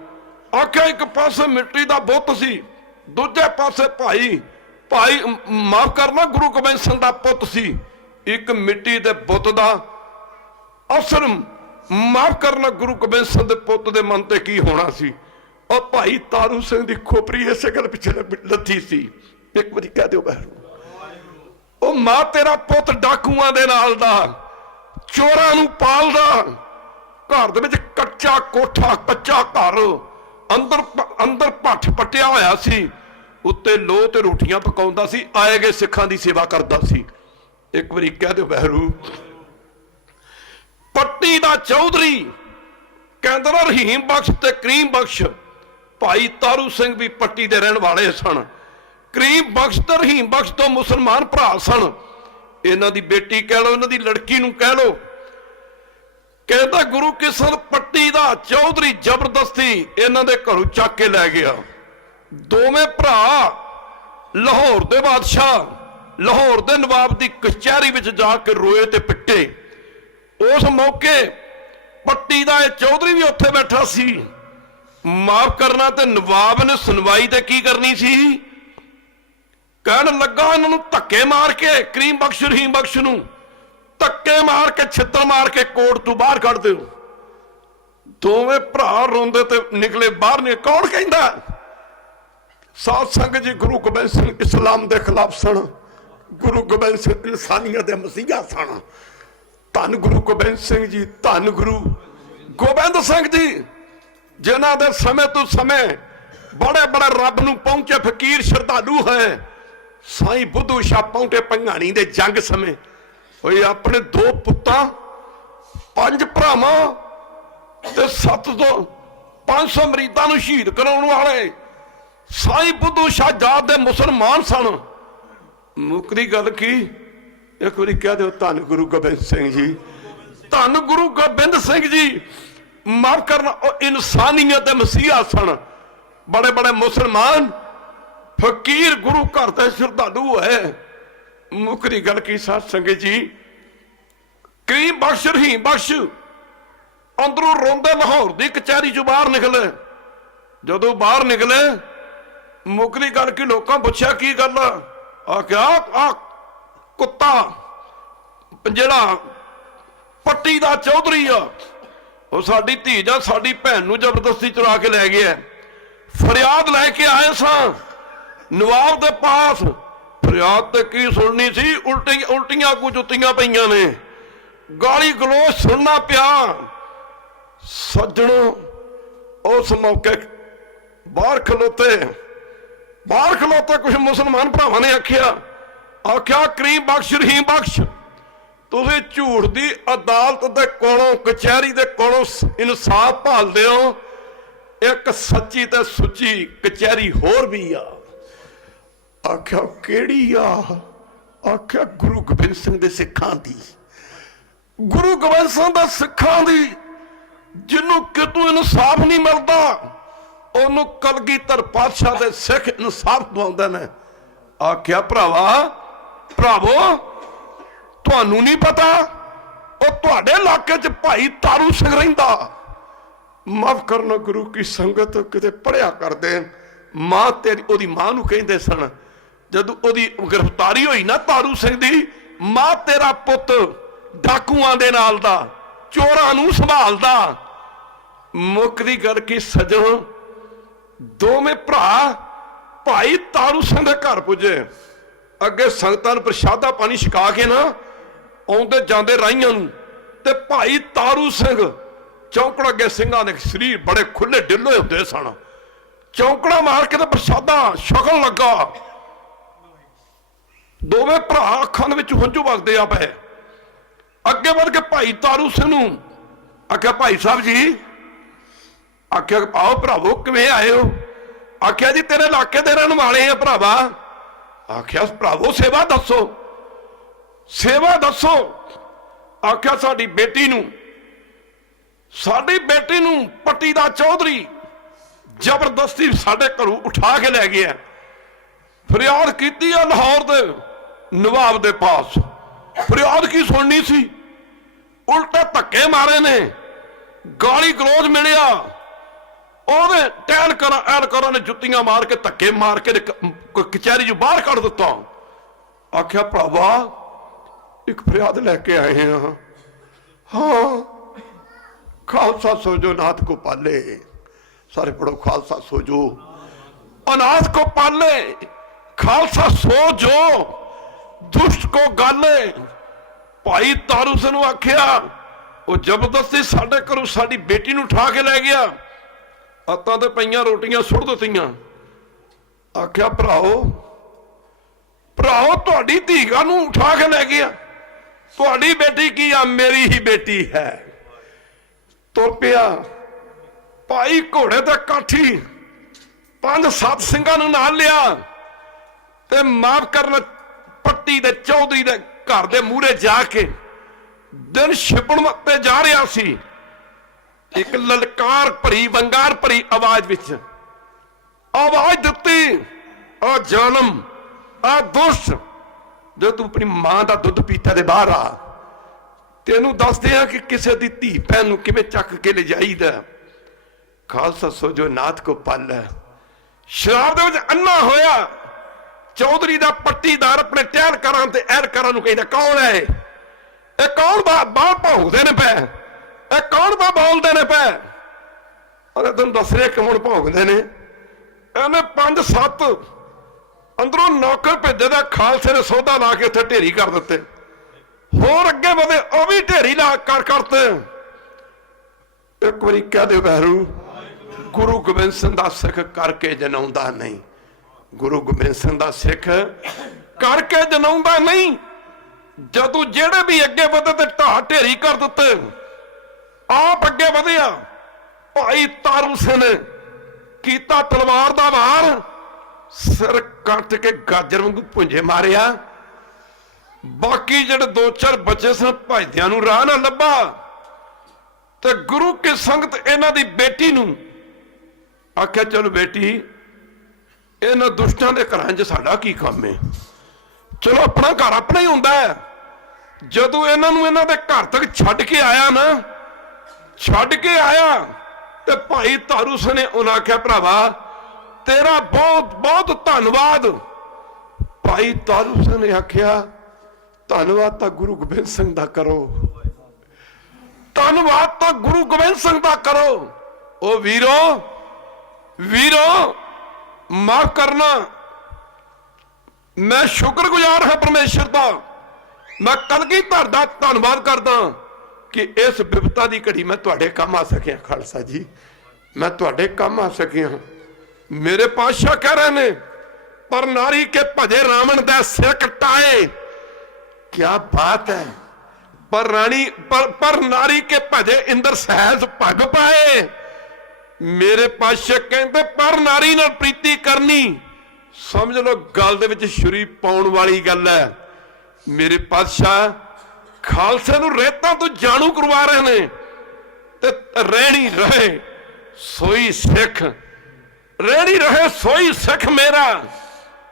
ਆਖਿਆ ਇੱਕ ਪਾਸੇ ਮਿੱਟੀ ਦਾ ਬੁੱਤ ਸੀ, ਦੂਜੇ ਪਾਸੇ ਭਾਈ ਮਾਫ ਕਰਨਾ ਗੁਰੂ ਗੋਬਿੰਦ ਸਿੰਘ ਦਾ ਪੁੱਤ ਸੀ। ਇੱਕ ਮਿੱਟੀ ਦੇ ਬੁੱਤ ਦਾ ਅਸਰ ਮਾਫ ਕਰਨਾ ਗੁਰੂ ਗੋਬਿੰਦ ਸਿੰਘ ਦੇ ਪੁੱਤ ਦੇ ਮਨ ਤੇ ਕੀ ਹੋਣਾ ਸੀ? ਉਹ ਭਾਈ ਤਾਰੂ ਸਿੰਘ ਦੀ ਖੋਪਰੀ ਇਸੇ ਗੱਲ ਪਿੱਛੇ ਲੱਥੀ ਸੀ। ਇੱਕ ਵਾਰੀ ਕਹਿ ਦਿਓ ਬਹਿਰੂ ਉਹ ਮਾਂ ਤੇਰਾ ਪੁੱਤ ਡਾਕੂਆਂ ਦੇ ਨਾਲ ਦਾ, ਚੋਰਾਂ ਨੂੰ ਪਾਲਦਾ, ਘਰ ਦੇ ਵਿੱਚ ਕੱਚਾ ਕੋਠਾ ਕੱਚਾ ਘਰ, ਅੰਦਰ ਭੱਠ ਪੱਟਿਆ ਹੋਇਆ ਸੀ, ਉੱਤੇ ਲੋਹ ਤੇ ਰੋਟੀਆਂ ਪਕਾਉਂਦਾ ਸੀ, ਆਏ ਗਏ ਸਿੱਖਾਂ ਦੀ ਸੇਵਾ ਕਰਦਾ ਸੀ। ਇੱਕ ਵਾਰੀ ਕਹਿ ਦਿਓ ਬਹਿਰੂ ਪੱਟੀ ਦਾ ਚੌਧਰੀ ਕਹਿੰਦਾ ਰਹੀਮ ਬਖਸ਼ ਤੇ ਕਰੀਮ ਬਖਸ਼, ਭਾਈ ਤਾਰੂ ਸਿੰਘ ਵੀ ਪੱਟੀ ਦੇ ਰਹਿਣ ਵਾਲੇ ਸਨ। ਕਰੀਮ ਬਖਸ਼ ਤੇ ਰਹੀਮ ਬਖਸ਼ ਤੋਂ ਮੁਸਲਮਾਨ ਭਰਾ ਸਨ। ਇਹਨਾਂ ਦੀ ਬੇਟੀ ਕਹਿ ਲਓ, ਇਹਨਾਂ ਦੀ ਲੜਕੀ ਨੂੰ ਕਹਿ ਲਓ। ਕਹਿੰਦਾ ਗੁਰੂ ਕਿਸ਼ਨ ਪੱਟੀ ਦਾ ਚੌਧਰੀ ਜ਼ਬਰਦਸਤੀ ਇਹਨਾਂ ਦੇ ਘਰੋਂ ਚੱਕ ਕੇ ਲੈ ਗਿਆ। ਦੋਵੇਂ ਭਰਾ ਲਾਹੌਰ ਦੇ ਬਾਦਸ਼ਾਹ, ਲਾਹੌਰ ਦੇ ਨਵਾਬ ਦੀ ਕਚਹਿਰੀ ਵਿੱਚ ਜਾ ਕੇ ਰੋਏ ਤੇ ਪਿੱਟੇ। ਉਸ ਮੌਕੇ ਪੱਟੀ ਦਾ ਇਹ ਚੌਧਰੀ ਵੀ ਉੱਥੇ ਬੈਠਾ ਸੀ। ਮਾਫ ਕਰਨਾ ਤੇ ਨਵਾਬ ਨੇ ਸੁਣਵਾਈ ਤੇ ਕੀ ਕਰਨੀ ਸੀ? ਕਹਿਣ ਲੱਗਾ ਇਹਨਾਂ ਨੂੰ ਧੱਕੇ ਮਾਰ ਕੇ, ਕਰੀਮ ਬਖਸ਼ ਰਹੀਮ ਬਖਸ਼ ਨੂੰ ਧੱਕੇ ਮਾਰ ਕੇ, ਛਿੱਤਰ ਮਾਰ ਕੇ ਕੋਰਟ ਤੋਂ ਬਾਹਰ ਕੱਢ ਦਿਓ। ਦੋਵੇਂ ਭਰਾ ਰੋਂਦੇ ਤੇ ਨਿਕਲੇ ਬਾਹਰ ਨੇ। ਕੌਣ ਕਹਿੰਦਾ? ਸਾਧ ਸੰਗਤ ਜੀ ਗੁਰੂ ਗੋਬਿੰਦ ਸਿੰਘ ਇਸਲਾਮ ਦੇ ਖਿਲਾਫ ਸਨ, ਗੁਰੂ ਗੋਬਿੰਦ ਸਿੰਘ ਇਨਸਾਨੀਅਤ ਦੇ ਮਸੀਹਾ ਸਨ। ਧੰਨ ਗੁਰੂ ਗੋਬਿੰਦ ਸਿੰਘ ਜੀ, ਧੰਨ ਗੁਰੂ ਗੋਬਿੰਦ ਸਿੰਘ ਜੀ, ਜਿਨ੍ਹਾਂ ਦੇ ਸਮੇਂ ਤੋਂ ਸਮੇਂ ਬੜੇ ਬੜੇ ਰੱਬ ਨੂੰ ਪਹੁੰਚੇ ਫਕੀਰ ਸ਼ਰਧਾਲੂ ਹੈ। ਸਾਈਂ ਬੁੱਧੂ ਸ਼ਾਹ ਪਹੁੰਚੇ ਪੰਘਾਣੀ ਦੇ ਜੰਗ ਸਮੇਂ, ਹੋਏ ਆਪਣੇ 2 ਪੁੱਤਾਂ 5 ਭਰਾਵਾਂ ਤੇ 700 ਤੋਂ 500 ਮਰੀਦਾਂ ਨੂੰ ਸ਼ਹੀਦ ਕਰਾਉਣ ਵਾਲੇ ਸਾਈਂ ਬੁੱਧੂ ਸ਼ਾਹ ਜਾਤ ਦੇ ਮੁਸਲਮਾਨ ਸਨ। ਮੁੱਕਦੀ ਗੱਲ ਕੀ? ਇੱਕ ਵਾਰੀ ਕਹਿ ਦਿਓ ਧੰਨ ਗੁਰੂ ਗੋਬਿੰਦ ਸਿੰਘ ਜੀ, ਧੰਨ ਗੁਰੂ ਗੋਬਿੰਦ ਸਿੰਘ ਜੀ। ਮਾਫ ਕਰਨਾ ਉਹ ਇਨਸਾਨੀਅਤ ਦੇ ਮਸੀਹਾ ਸਨ। ਬੜੇ ਬੜੇ ਮੁਸਲਮਾਨ ਫਕੀਰ ਗੁਰੂ ਘਰ ਦੇ ਸ਼ਰਧਾਲੂ ਹੈ। ਮੁੱਕਦੀ ਗੱਲ ਕੀ ਸਾਧ ਸੰਗਤ ਜੀ? ਕਰੀਮ ਬਖਸ਼ ਰਹੀਮ ਬਖਸ਼ ਅੰਦਰੋਂ ਰੋਂਦੇ ਲਾਹੌਰ ਦੀ ਕਚਹਿਰੀ ਚੋਂ ਬਾਹਰ ਨਿਕਲੇ। ਜਦੋਂ ਬਾਹਰ ਨਿਕਲੇ, ਮੁੱਕਦੀ ਗੱਲ ਕੀ? ਲੋਕਾਂ ਪੁੱਛਿਆ ਕੀ ਗੱਲ ਆ? ਕਿਹਾ ਆ ਕੁੱਤਾ ਜਿਹੜਾ ਪੱਟੀ ਦਾ ਚੌਧਰੀ ਆ, ਉਹ ਸਾਡੀ ਧੀ ਜਾਂ ਸਾਡੀ ਭੈਣ ਨੂੰ ਜ਼ਬਰਦਸਤੀ ਚੁਰਾ ਕੇ ਲੈ ਗਿਆ। ਫਰਿਆਦ ਲੈ ਕੇ ਆਏ ਸਾਂ ਨਵਾਬ ਦੇ ਪਾਸ। ਫਰਿਆਦ ਤੇ ਕੀ ਸੁਣਨੀ ਸੀ? ਉਲਟੀਆਂ ਕੁ ਜੁੱਤੀਆਂ ਪਈਆਂ ਨੇ, ਗਾਲੀ ਗਲੋਚ ਸੁਣਨਾ ਪਿਆ। ਸੱਜਣੋ ਉਸ ਮੌਕੇ ਬਾਹਰ ਖਲੋਤੇ ਕੁਝ ਮੁਸਲਮਾਨ ਭਰਾਵਾਂ ਨੇ ਆਖਿਆ ਕਰੀਮ ਬਖਸ਼ ਰਹੀਮ ਬਖਸ਼, ਤੁਸੀਂ ਝੂਠ ਦੀ ਅਦਾਲਤ ਦੇ ਕੋਲੋਂ, ਕਚਹਿਰੀ ਦੇ ਕੋਲੋਂ ਇਨਸਾਫ ਭਾਲਦੇ ਹੋ। ਇੱਕ ਸੱਚੀ ਤੇ ਸੁੱਚੀ ਕਚਹਿਰੀ ਹੋਰ ਵੀ ਆ। ਆਖਿਆ ਕਿਹੜੀ ਆ? ਆਖਿਆ ਗੁਰੂ ਗੋਬਿੰਦ ਸਿੰਘ ਦੇ ਸਿੱਖਾਂ ਦੀ, ਗੁਰੂ ਗੋਬਿੰਦ ਸਿੰਘ ਦੇ ਸਿੱਖਾਂ ਦੀ। ਜਿਹਨੂੰ ਕਿਤੋਂ ਇਨਸਾਫ ਨਹੀਂ ਮਿਲਦਾ, ਉਹਨੂੰ ਕਲਗੀਧਰ ਪਾਤਸ਼ਾਹ ਦੇ ਸਿੱਖ ਇਨਸਾਫ ਦਵਾਉਂਦੇ ਨੇ। ਆਖਿਆ ਭਰਾਵੋ ਤੁਹਾਨੂੰ ਨਹੀਂ ਪਤਾ, ਉਹ ਤੁਹਾਡੇ ਇਲਾਕੇ 'ਚ ਭਾਈ ਤਾਰੂ ਸਿੰਘ ਰਹਿੰਦਾ। ਮਾਫ ਕਰਨਾ ਗੁਰੂ ਕੀ ਸੰਗਤ, ਕਿਤੇ ਪੜਿਆ ਕਰਦੇ। ਮਾਂ ਤੇਰੀ, ਉਹਦੀ ਮਾਂ ਨੂੰ ਕਹਿੰਦੇ ਸਨ ਜਦੋਂ ਉਹਦੀ ਗ੍ਰਿਫਤਾਰੀ ਹੋਈ ਨਾ ਤਾਰੂ ਸਿੰਘ ਦੀ, ਮਾਂ ਤੇਰਾ ਪੁੱਤ ਡਾਕੂਆਂ ਦੇ ਨਾਲ ਦਾ, ਚੋਰਾਂ ਨੂੰ ਸੰਭਾਲਦਾ। ਮੁੱਕਦੀ ਗੱਲ ਕੀ ਸੱਜਣੋ, ਦੋਵੇਂ ਭਰਾ ਭਾਈ ਤਾਰੂ ਸਿੰਘ ਦੇ ਘਰ ਪੁੱਜੇ। ਅੱਗੇ ਸੰਗਤਾਂ ਨੂੰ ਪ੍ਰਸ਼ਾਦਾ ਪਾਣੀ ਛਕਾ ਕੇ ਨਾ ਆਉਂਦੇ ਜਾਂਦੇ ਰਾਹੀਆਂ ਨੂੰ, ਤੇ ਭਾਈ ਤਾਰੂ ਸਿੰਘ ਚੌਂਕੜਾ, ਅੱਗੇ ਸਿੰਘਾਂ ਦੇ ਸਰੀਰ ਬੜੇ ਖੁੱਲੇ ਡਿੱਲੇ ਹੁੰਦੇ ਸਨ, ਚੌਂਕੜਾ ਮਾਰ ਕੇ ਤੇ ਪ੍ਰਸ਼ਾਦਾ ਛਕਣ ਲੱਗਾ। ਦੋਵੇਂ ਭਰਾ ਅੱਖਾਂ ਦੇ ਵਿੱਚ ਹੰਝੂ ਵਗਦੇ ਆ ਪਏ। ਅੱਗੇ ਵੱਧ ਕੇ ਭਾਈ ਤਾਰੂ ਸਿੰਘ ਨੂੰ ਆਖਿਆ, ਭਾਈ ਸਾਹਿਬ ਜੀ, ਆਖਿਆ ਆਓ ਭਰਾਵੋ, ਕਿਵੇਂ ਆਏ ਹੋ? ਆਖਿਆ ਜੀ ਤੇਰੇ ਇਲਾਕੇ ਦੇ ਰਹਿਣ ਵਾਲੇ ਆ ਭਰਾਵਾ। ਆਖਿਆ ਭਰਾਵੋ ਸੇਵਾ ਦੱਸੋ, ਸੇਵਾ ਦੱਸੋ। ਆਖਿਆ ਸਾਡੀ ਬੇਟੀ ਨੂੰ ਪੱਟੀ ਦਾ ਚੌਧਰੀ ਜ਼ਬਰਦਸਤੀ ਸਾਡੇ ਘਰੋਂ ਉਠਾ ਕੇ ਲੈ ਗਿਆ। ਫਰਿਆਦ ਕੀਤੀ ਆ ਲਾਹੌਰ ਦੇ ਨਵਾਬ ਦੇ ਪਾਸ। ਫਰਿਆਦ ਕੀ ਸੁਣਨੀ ਸੀ, ਉਲਟੇ ਧੱਕੇ ਮਾਰੇ ਨੇ, ਗਾਲੀ ਗਲੋਚ ਮਿਲਿਆ। ਉਹਨੇ ਐਨਕਾਰਾਂ ਨੇ ਜੁੱਤੀਆਂ ਮਾਰ ਕੇ ਧੱਕੇ ਮਾਰ ਕੇ ਕਚਹਿਰੀ ਚੋਂ ਬਾਹਰ ਕੱਢ ਦਿੱਤਾ। ਆਖਿਆ ਭਰਾਵਾ ਇੱਕ ਫਰਿਆਦ ਲੈ ਕੇ ਆਏ ਹਾਂ। ਹਾਂ, ਖਾਲਸਾ ਸੋਜੋ ਨਾਥ ਕੋ ਪਾਲੇ। ਸਾਰੇ ਪੜੋ, ਖਾਲਸਾ ਸੋਜੋ ਅਨਾਥ ਕੋ ਪਾਲੇ, ਖਾਲਸਾ ਸੋਜੋ ਦੁਸ਼ਟ ਕੋ ਗਾਲੇ। ਭਾਈ ਤਾਰੂ ਸਿੰਘ ਨੂੰ ਆਖਿਆ, ਉਹ ਜ਼ਬਰਦਸਤੀ ਸਾਡੇ ਘਰੋਂ ਸਾਡੀ ਬੇਟੀ ਨੂੰ ਉਠਾ ਕੇ ਲੈ ਗਿਆ, ਆਤਾਂ ਤੇ ਪਈਆਂ ਰੋਟੀਆਂ ਸੁੱਟ ਦਿੱਤੀਆਂ। ਆਖਿਆ ਭਰਾਓ ਤੁਹਾਡੀ ਧੀਗਾ ਨੂੰ ਉਠਾ ਕੇ ਲੈ ਗਿਆ, ਤੁਹਾਡੀ ਬੇਟੀ ਕੀ ਆ? ਮੇਰੀ ਹੀ ਬੇਟੀ ਹੈ। ਤੁਰ ਪਿਆ ਭਾਈ ਘੋੜੇ ਤੇ ਕਾਠੀ 5-7 ਸਿੰਘਾਂ ਨੂੰ ਨਾਲ ਲਿਆ ਤੇ ਮਾਫ ਕਰਨਾ ਪੱਟੀ ਦੇ ਚੌਧਰੀ ਦੇ ਘਰ ਦੇ ਮੂਹਰੇ ਜਾ ਕੇ ਦਿਨ ਛਿਪਣ ਤੇ ਜਾ ਰਿਹਾ ਸੀ। ਇੱਕ ਲਲਕਾਰ ਭਰੀ, ਵੰਗਾਰ ਭਰੀ ਆਵਾਜ਼ ਵਿੱਚ ਆਵਾਜ਼ ਦਿੱਤੀ, ਆ ਜ਼ਾਲਮ, ਆ ਦੁਸ਼ਟ, ਜੇ ਤੂੰ ਆਪਣੀ ਮਾਂ ਦਾ ਦੁੱਧ ਪੀਤਾ ਦੇ ਬਾਹਰ ਆ। ਤੈਨੂੰ ਦੱਸਦੇ ਆ ਕਿ ਕਿਸੇ ਦੀ ਧੀ ਭੈਣ ਨੂੰ ਕਿਵੇਂ ਚੱਕ ਕੇ ਲਿਜਾਈਦਾ। ਖਾਲਸਾ ਸੋਜੋ ਨਾਥ ਕੋ ਪਾਲੇ। ਸ਼ਰਾਬ ਦੇ ਵਿੱਚ ਅੰਨਾ ਹੋਇਆ ਚੌਧਰੀ ਦਾ ਪੱਟੀਦਾਰ ਆਪਣੇ ਟਹਿਲਕਾਰਾਂ ਤੇ ਐਨਕਾਰਾਂ ਨੂੰ ਕਹਿੰਦਾ, ਕੌਣ ਹੈ ਇਹ? ਕੌਣ ਬਾਹਰ ਭੌਂਕਦੇ ਨੇ ਪਏ? ਇਹ ਕੌਣ ਬੋਲਦੇ ਨੇ ਪਏ? ਅਰੇ ਤੈਨੂੰ ਦੱਸ ਰਿਹਾ ਕਿਉਂ ਭੌਂਕਦੇ ਨੇ। ਇਹਨੇ 5-7 ਅੰਦਰੋਂ ਨੌਕਰ ਭੇਜੇ ਦਾ, ਖਾਲਸੇ ਨੇ ਸੌਦਾ ਲਾ ਕੇ ਉੱਥੇ ਢੇਰੀ ਕਰ ਦਿੱਤੇ। ਹੋਰ ਅੱਗੇ ਵਧੇ, ਉਹ ਵੀ ਢੇਰੀ ਲਾ ਕਰਤੇ। ਇੱਕ ਵਾਰੀ ਕਹਿ ਦਿਓ ਵੈਰੂ, ਗੁਰੂ ਗੋਬਿੰਦ ਸਿੰਘ ਦਾ ਸਿੱਖ ਕਰਕੇ ਜਨਾਉਂਦਾ ਨਹੀਂ। ਗੁਰੂ ਗੋਬਿੰਦ ਸਿੰਘ ਦਾ ਸਿੱਖ ਕਰਕੇ ਜਨਾਉਂਦਾ ਨਹੀਂ। ਜਦੋਂ ਜਿਹੜੇ ਵੀ ਅੱਗੇ ਵਧੇ ਤੇ ਢਾਹ ਢੇਰੀ ਕਰ ਦਿੱਤੇ। ਆਪ ਅੱਗੇ ਵਧਿਆ, ਭਾਈ ਤਾਰੂ ਸਿੰਘ ਨੇ ਕੀਤਾ ਤਲਵਾਰ ਦਾ ਵਾਰ, ਸਿਰ ਕੱਟ ਕੇ ਗਾਜਰ ਵਾਂਗੂ ਪੁੰਜੇ ਮਾਰਿਆ। ਬਾਕੀ ਜਿਹੜੇ 2-4 ਬੱਚੇ ਸਨ ਭਜਦਿਆਂ ਨੂੰ ਰਾਹ ਨਾ ਲੱਭਾ। ਤੇ ਗੁਰੂ ਕੀ ਸੰਗਤ ਇਹਨਾਂ ਦੀ ਬੇਟੀ ਨੂੰ ਆਖਿਆ, ਚਲੋ ਬੇਟੀ, ਇਹਨਾਂ ਦੁਸ਼ਟਾਂ ਦੇ ਘਰਾਂ 'ਚ ਸਾਡਾ ਕੀ ਕੰਮ ਹੈ? ਚਲੋ ਆਪਣਾ ਘਰ ਆਪਣਾ ਹੀ ਹੁੰਦਾ ਹੈ। ਜਦੋਂ ਇਹਨਾਂ ਨੂੰ ਇਹਨਾਂ ਦੇ ਘਰ ਤੱਕ ਛੱਡ ਕੇ ਆਇਆ ਤੇ ਭਾਈ ਤਾਰੂ ਸਿੰਘ ਨੇ ਉਹਨਾਂ ਆਖਿਆ, ਭਰਾਵਾ ਤੇਰਾ ਬਹੁਤ ਬਹੁਤ ਧੰਨਵਾਦ। ਭਾਈ ਤਾਰੂ ਸਿੰਘ ਨੇ ਆਖਿਆ, ਧੰਨਵਾਦ ਤਾਂ ਗੁਰੂ ਗੋਬਿੰਦ ਸਿੰਘ ਦਾ ਕਰੋ, ਧੰਨਵਾਦ ਤਾਂ ਗੁਰੂ ਗੋਬਿੰਦ ਸਿੰਘ ਦਾ ਕਰੋ। ਉਹ ਵੀਰੋ ਮਾਫ ਕਰਨਾ, ਮੈਂ ਸ਼ੁਕਰਗੁਜ਼ਾਰ ਹਾਂ ਪਰਮੇਸ਼ਰ ਦਾ। ਮੈਂ ਕਲਗੀਧਰ ਦਾ ਧੰਨਵਾਦ ਕਰਦਾ ਕਿ ਇਸ ਵਿਪਤਾ ਦੀ ਘੜੀ ਮੈਂ ਤੁਹਾਡੇ ਕੰਮ ਆ ਸਕਿਆ। ਖਾਲਸਾ ਜੀ, ਮੈਂ ਤੁਹਾਡੇ ਕੰਮ ਆ ਸਕਿਆ। ਮੇਰੇ ਪਾਤਸ਼ਾਹ ਕਹਿ ਰਹੇ ਨੇ, ਪਰ ਨਾਰੀ ਕੇ ਭਜੇ ਰਾਵਣ ਦਾ ਸਿਰ ਕਟਾਏ। ਕਿਆ ਬਾਤ ਹੈ। ਪਰ ਨਾਰੀ ਕੇ ਭਜੇ ਇੰਦਰ ਸਹਿਜ ਭਗ ਪਾਏ। ਮੇਰੇ ਪਾਤਸ਼ਾਹ ਕਹਿੰਦੇ, ਪਰ ਨਾਰੀ ਨਾਲ ਪ੍ਰੀਤੀ ਕਰਨੀ, ਸਮਝ ਲਓ ਗੱਲ ਦੇ ਵਿੱਚ ਛੁਰੀ ਪਾਉਣ ਵਾਲੀ ਗੱਲ ਹੈ। ਮੇਰੇ ਪਾਤਸ਼ਾਹ ਖਾਲਸੇ ਨੂੰ ਰੇਤਾਂ ਤੋਂ ਜਾਣੂ ਕਰਵਾ ਰਹੇ ਨੇ ਤੇ ਰਹਿਣੀ ਰਹੇ ਸੋਈ ਸਿੱਖ, ਰਹਿਣੀ ਰਹੇ ਸੋਈ ਸਿੱਖ ਮੇਰਾ।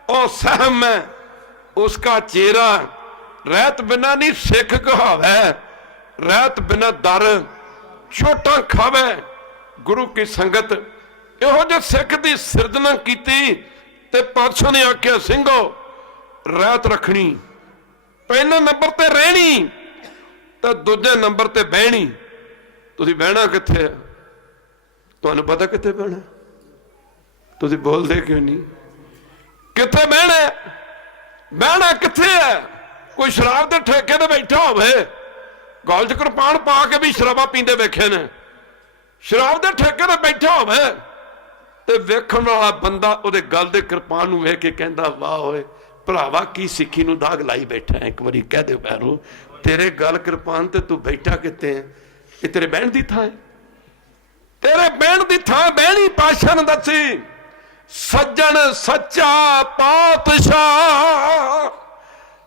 ਉਹ ਸਹਿਮ ਹੈ ਉਸਕਾ ਚेहरा, ਰਹਿਤ ਬਿਨਾ ਨਹੀਂ ਸਿੱਖ ਕਹਾਵੇ, ਰਹਿਤ ਬਿਨਾ ਦਰ ਛੋਟਾ ਖਾਵੇ। ਗੁਰੂ ਕੀ ਸੰਗਤ ਇਹੋ ਜਿਹੇ ਸਿੱਖ ਦੀ ਸਿਰਜਣਾ ਕੀਤੀ ਤੇ ਪਾਤਸ਼ਾਹ ਨੇ ਆਖਿਆ, ਸਿੰਘੋ ਰਹਿਤ ਰੱਖਣੀ, ਪਹਿਲੇ ਨੰਬਰ ਤੇ ਰਹਿਣੀ ਤੇ ਦੂਜੇ ਨੰਬਰ ਤੇ ਬਹਿਣੀ। ਤੁਸੀਂ ਬਹਿਣਾ ਕਿੱਥੇ ਆ? ਤੁਹਾਨੂੰ ਪਤਾ ਕਿੱਥੇ ਬਹਿਣਾ? ਤੁਸੀਂ ਬੋਲਦੇ ਕਿਉਂ ਨਹੀਂ? किथे बहना, बहना किथे है? कोई शराब के ठेके ते बैठा होवे, गल च कृपान पा के भी शराबा पींदे वेखे ने, शराब के ठेके ते बैठा होवे ते वेखण वाला बंदा उहदे गल दे कृपान नूं वेख के कहंदा वाह होए भरावा की सिक्खी नूं दाग लाई बैठा है। एक बारी कह दे पैरू तेरे गल कृपान ते तू बैठा किते है? ये तेरे बहन दी थां है, तेरे बहन दी थां बहनी पातशाह ने दसी। सज्जन सच्चा पातशाह,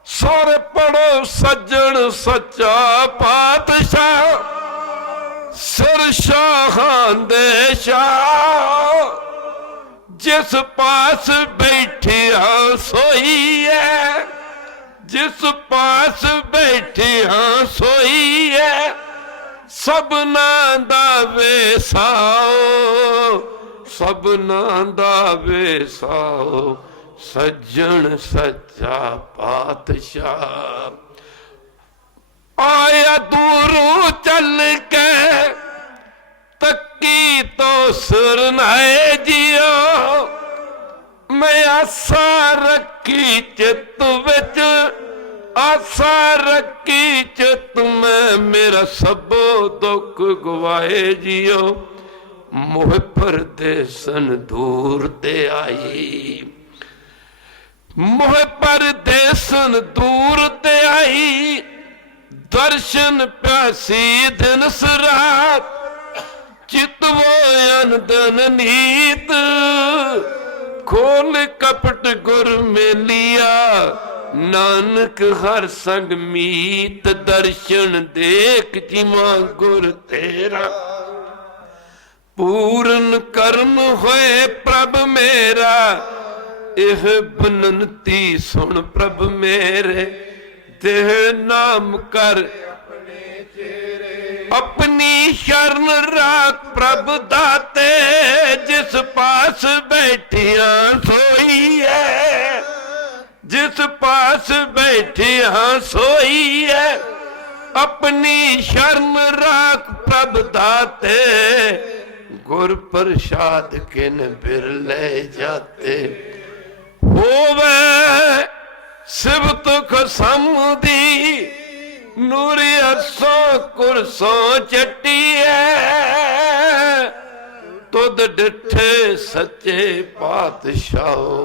सारे पढ़ो सज्जन सच्चा पातशाह, सिर शाहां दे शाह, जिस पास बैठिया सोई है, जिस पास बैठिया सोई है, सबना दा वेसाओ, सबना दा वेसाओ, सज्जन सच्चा पातशाह। आया दूरों चल के तकी तो सुरनाए जियो, मैं आसा रखी चित विच, आसा रखी चित में मेरा सबो दुख गवाए जियो, मोह परदेसन दूर ते आई, मोह परदेसन दूर ते आई, दर्शन प्यासी दिन सरात, चितवोयन दन नीत, खोल कपट गुर में लिया, नानक हर संग मीत, दर्शन देख जिमा गुर तेरा, पूर्ण कर्म होए प्रभ मेरा, यह बनती सुन प्रभ मेरे, देह नाम कर अपनी शरण राख प्रभ दाते, जिस पास बैठिया सोई है, जिस पास बैठिया सोई है, अपनी शरण राख प्रभ दाते, गुर प्रसाद किन बिरले जाते, होवे शिव तुख समुदी, नूरी अरसों कुरसों चट्टी है, तुद डिठे सच्चे पातशाहो,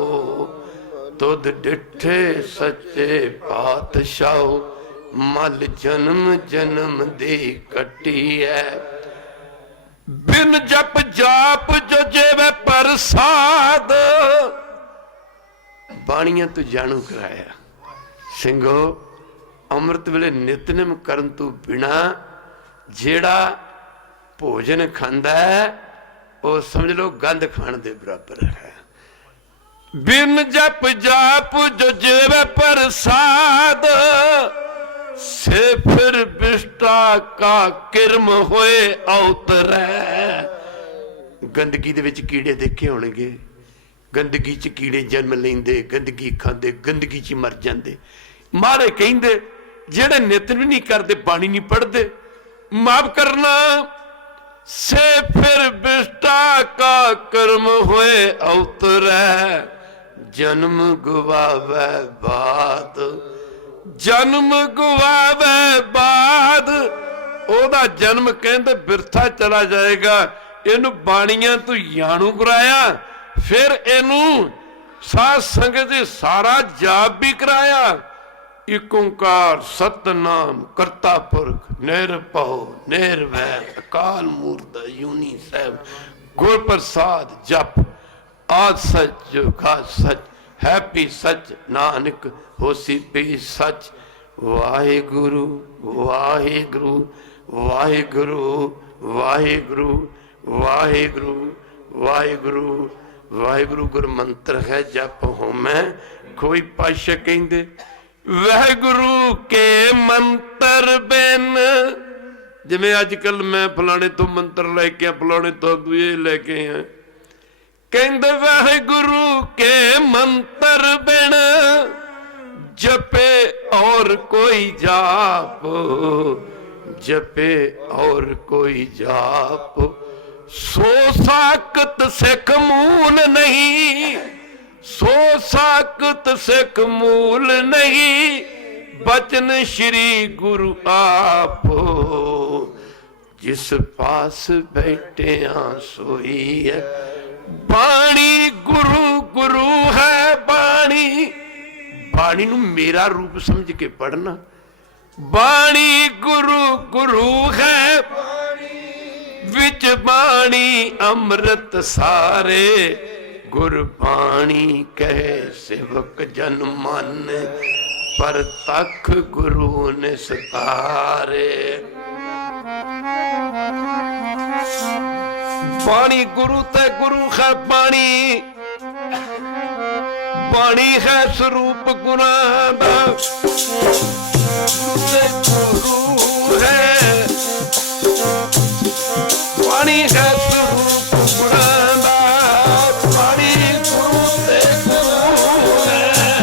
तुद डिठे सच्चे पातशाहो, मल जन्म जन्म दी कट्टी है, बिन जप जाप जो जेवे प्रसाद, बाणियां तू जानू कराया ਸਿੰਘੋ। ਅੰਮ੍ਰਿਤ ਵੇਲੇ ਨਿਤਨੇਮ ਕਰਨ ਤੋਂ ਬਿਨਾ ਜਿਹੜਾ ਭੋਜਨ ਖਾਂਦਾ ਹੈ ਉਹ ਸਮਝ ਲਓ ਗੰਦ ਖਾਣ ਦੇ ਬਰਾਬਰ ਹੈ। ਬਿਨ ਜਪ ਜਾਪ ਜੋ ਜੀਵੇ ਪ੍ਰਸਾਦ, से फिर बिष्टा का किरम होए अवतरै। गंदगी दे विच कीड़े देखे होणगे, गंदगी च कीड़े जन्म लेंदे, गंदगी खांदे, गंदगी च मर जांदे। मारे कहिंदे जेड़े नित भी नहीं करते, बाणी नहीं पढ़ते, माफ करना से फिर बिष्टा का कर्म होए अवतरै। जन्म गवावे बाद, जन्म गवावे बाद, ओदा जन्म कहते बिरथा चला जाएगा। इनू बाणियां तू यानू कराया, फिर इनू साध संगत सारा जाप भी कराया। एक ओंकार सतनाम करता पुरख निरभव निर्वैर अकाल मूर्त यूनी सैभ गुर प्रसाद जप। आज सच जुगा सच हैप्पी सच नानक होसी पी सच। वाहिगुरु वाहिगुरु वाहिगुरु वाहिगुरु वाहिगुरु वाहिगुरु वाहिगुरु गुरु मंत्र है जप हो। मैं कोई पातशाह कहते वाहिगुरु के मंत्र बिन, जिमें अजकल मैं फलाने तो मंत्र लेके फलाने तो दूजे लेके हैं, कहते वाहिगुरु के मंत्र बिन जपे और कोई जाप, जपे और कोई जाप। सो साकत सिख मून नहीं, सो साकत सिख मूल नहीं, बचन श्री गुरु आपो। जिस पास बैठे सोई है बाणी, गुरु गुरु है बाणी। बाणी नू मेरा रूप समझ के पढ़ना। बाणी गुरु गुरु है विच बाणी अमृत सारे। गुरबाणी कहे सेवक जन मन, पर तख गुरु ने सतारे। बाणी गुरु ते गुरु है बाणी, बाणी है स्वरूप गुणां दा। गुरु ते गुरु है बाणी है स्वरूप गुणां दा। बाणी गुरु ते गुरु है।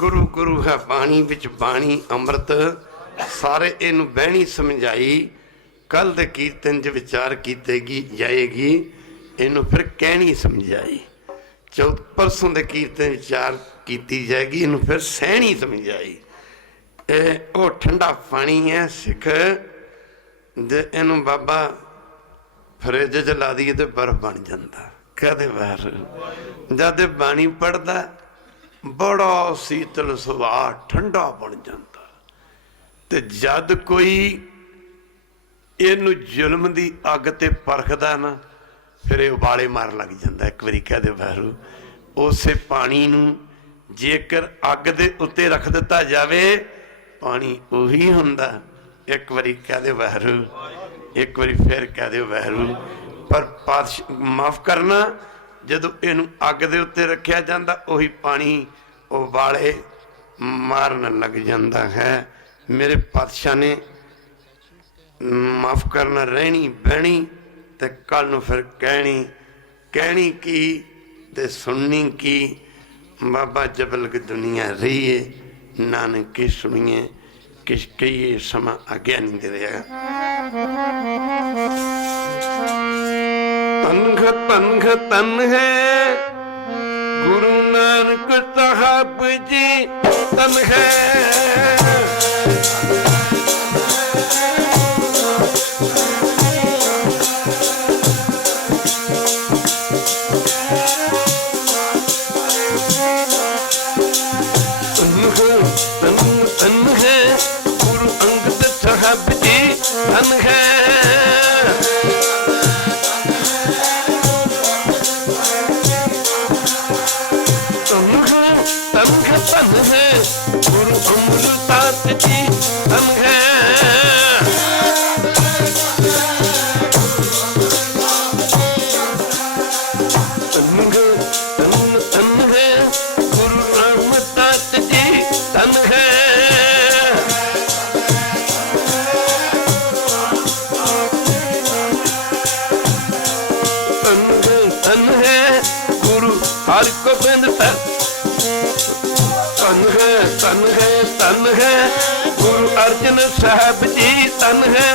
गुरु गुरु है पानी विच बाणी अमृत सारे इनू बहनी समझाई। कल दे कीर्तन च विचार की जाएगी, इनू फिर कहनी समझाई। परसों दे कीर्तन विचार की जाएगी, इनू फिर सहनी समझाई। ओ ठंडा पानी है सिख जे इनू बाबा फ्रिज च ला दिए तो बर्फ बन जाता। कहते बाहर जद बाणी पढ़ता बड़ा शीतल सुभाव ठंडा बन जाता। ते जद कोई इनू जुल्म की अग ते परखदा ना फिर ये उबाले मार लग जाता। एक बारी कहते बाहरू उस पानी नू ਜੇਕਰ ਅੱਗ ਦੇ ਉੱਤੇ ਰੱਖ ਦਿੱਤਾ ਜਾਵੇ ਪਾਣੀ ਉਹੀ ਹੁੰਦਾ। ਇੱਕ ਵਾਰੀ ਕਹਿ ਦਿਓ ਵਾਹਿਗੁਰੂ, ਇੱਕ ਵਾਰੀ ਫਿਰ ਕਹਿ ਦਿਓ ਵਾਹਿਗੁਰੂ। ਪਰ ਪਾਤਸ਼ਾਹ ਮਾਫ ਕਰਨਾ, ਜਦੋਂ ਇਹਨੂੰ ਅੱਗ ਦੇ ਉੱਤੇ ਰੱਖਿਆ ਜਾਂਦਾ ਉਹੀ ਪਾਣੀ ਉਬਾਲੇ ਮਾਰਨ ਲੱਗ ਜਾਂਦਾ ਹੈ। ਮੇਰੇ ਪਾਤਸ਼ਾਹ ਨੇ ਮਾਫ ਕਰਨਾ, ਰਹਿਣੀ ਬਹਿਣੀ ਤੇ ਕੱਲ ਨੂੰ ਫਿਰ ਕਹਿਣੀ ਕੀ ਤੇ ਸੁਣਨੀ ਕੀ। ਬਾਬਾ ਜਬਲਗ ਦੁਨੀਆ ਰਹੀਏ, ਨਾਨਕ ਕੀ ਸੁਣੀਏ, ਕਿਸ ਕਹੀਏ, ਸਮਾਂ ਆਗਿਆ ਨਹੀਂ ਦੇ ਰਿਹਾ। ਤਨ ਹੈ ਗੁਰੂ ਨਾਨਕ ਸਾਹਿਬ ਜੀ, ਤਨ ਹੈ ਤਨ ਹੈ ਤਨ ਹੈ ਗੁਰੂ ਅਮਰਦਾਸ ਜੀ, ਤਨ ਹੈ ਤਨ ਹੈ ਗੁਰੂ ਰਾਮਦਾਸ ਜੀ, ਤਨ ਹੈ ਹਰਗੋਬਿੰਦ ਤਨ ਹੈ ਗੁਰੂ ਅਰਜਨ ਸਾਹਿਬ ਜੀ, ਤਨ ਹੈ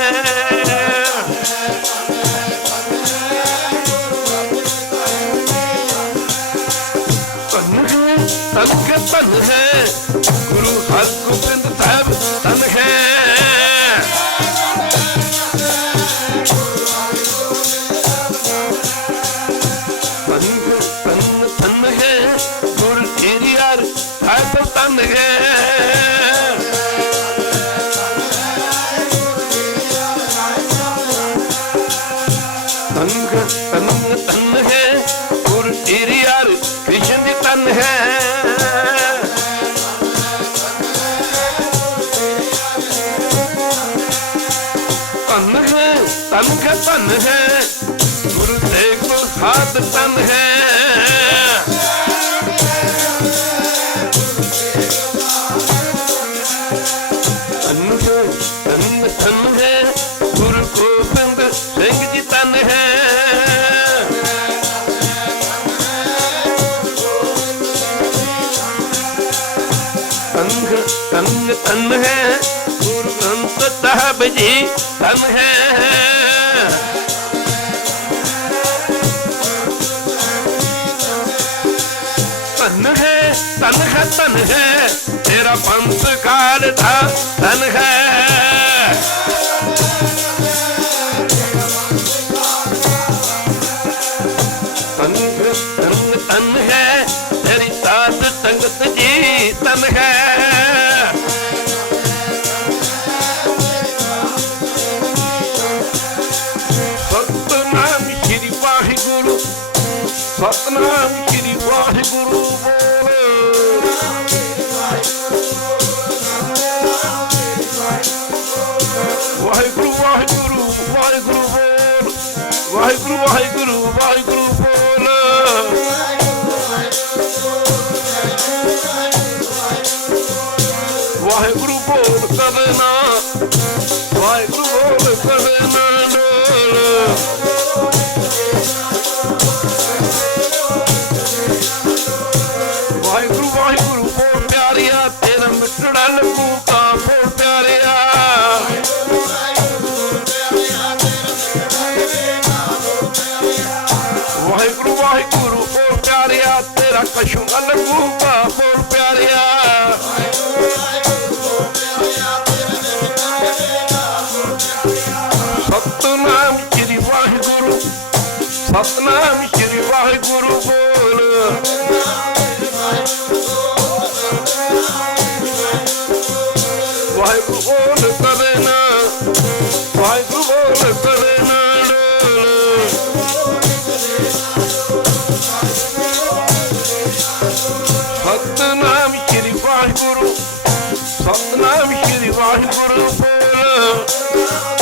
ਤਨ ਹੈ ਗੁਰੂ ਹਰਗੋਬਿੰਦ ਸਾਹਿਬ, ਤਨ ਹੈ ਤਨ ਹੈ ਤਨ ਹੈ ਗੁਰੂ ਤੇਰੀ ਯਾਰ ਕ੍ਰਿਸ਼ਨ ਦੀ, ਤਨ ਹੈ ਤਨ ਹੈ ਗੁਰੂ ਤੇਗ ਬਹਾਦਰ, ਤਨ ਹੈ ਤਨ ਹੈ ਗੁਰੂ ਗੋਬਿੰਦ ਸਿੰਘ ਜੀ, ਤਨ ਹੈ ਤਨ ਹੈ ਗੁਰੂ ਗ੍ਰੰਥ ਸਾਹਿਬ ਜੀ, ਤਨ ਹੈ ਤਨ ਹੈ ਤੇਰਾ ਪੰਥ ਕਾਲ ਦਾ, ਤਨ ਹੈ ਤਨ ਹੈ ਤੇਰੀ ਸਾਧ ਸੰਗਤ ਜੀ, ਤਨ ਹੈ ਸਤਨਾਮ ਸ਼੍ਰੀ ਵਾਹਿਗੁਰੂ, ਸਤਨਾਮ ਸ਼੍ਰੀ ਵਾਹਿਗੁਰੂ ਵਾਹਿਗੁਰੂ ਵਾਹਿਗੁਰੂ ਵਾਹਿਗੁਰੂ ਬੋਲ, ਵਾਹਿਗੁਰੂ ਵਾਹਿਗੁਰੂ ਵਾਹਿਗੁਰੂ ਬੋਲ, ਵਾਹਿਗੁਰੂ ਬੋਲ ਕਦੇ ਨਾ, ਵਾਹਿਗੁਰੂ ਬੋਲ ਕਦੇ ਨਾ ਡੋਲ, ਵਾਹਿਗੁਰੂ ਵਾਹਿਗੁਰੂ ਬੋਲ ਪਿਆਰਿਆ, ਤੇਰਾ ਮਿੱਠੜਾ ਲੱਗੂਗਾ ਬੋਲ ਪਿਆਰਿਆ, ਵਾਹਿਗੁਰੂ ਵਾਹਿਗੁਰੂ ਬੋਲ ਪਿਆਰਿਆ, ਤੇਰਾ ਕਛੂਆ ਲੱਗੂਗਾ ਬੋਲ ਪਿਆਰਿਆ, ਸਤਨਾਮ ਸ਼੍ਰੀ ਵਾਹਿਗੁਰੂ, ਸਤਨਾਮ ਸ਼੍ਰੀ ਵਾਹਿਗੁਰੂ ਬੋਲ, ਵਾਹਿਗੁਰੂ ਬੋਲ ਕਦੇ ਨਾ, ਵਾਹਿਗੁਰੂ ਬੋਲ ਕਦੇ ਨਾ ਡੋਲ, ਸਤਨਾਮ ਦੀਆਂ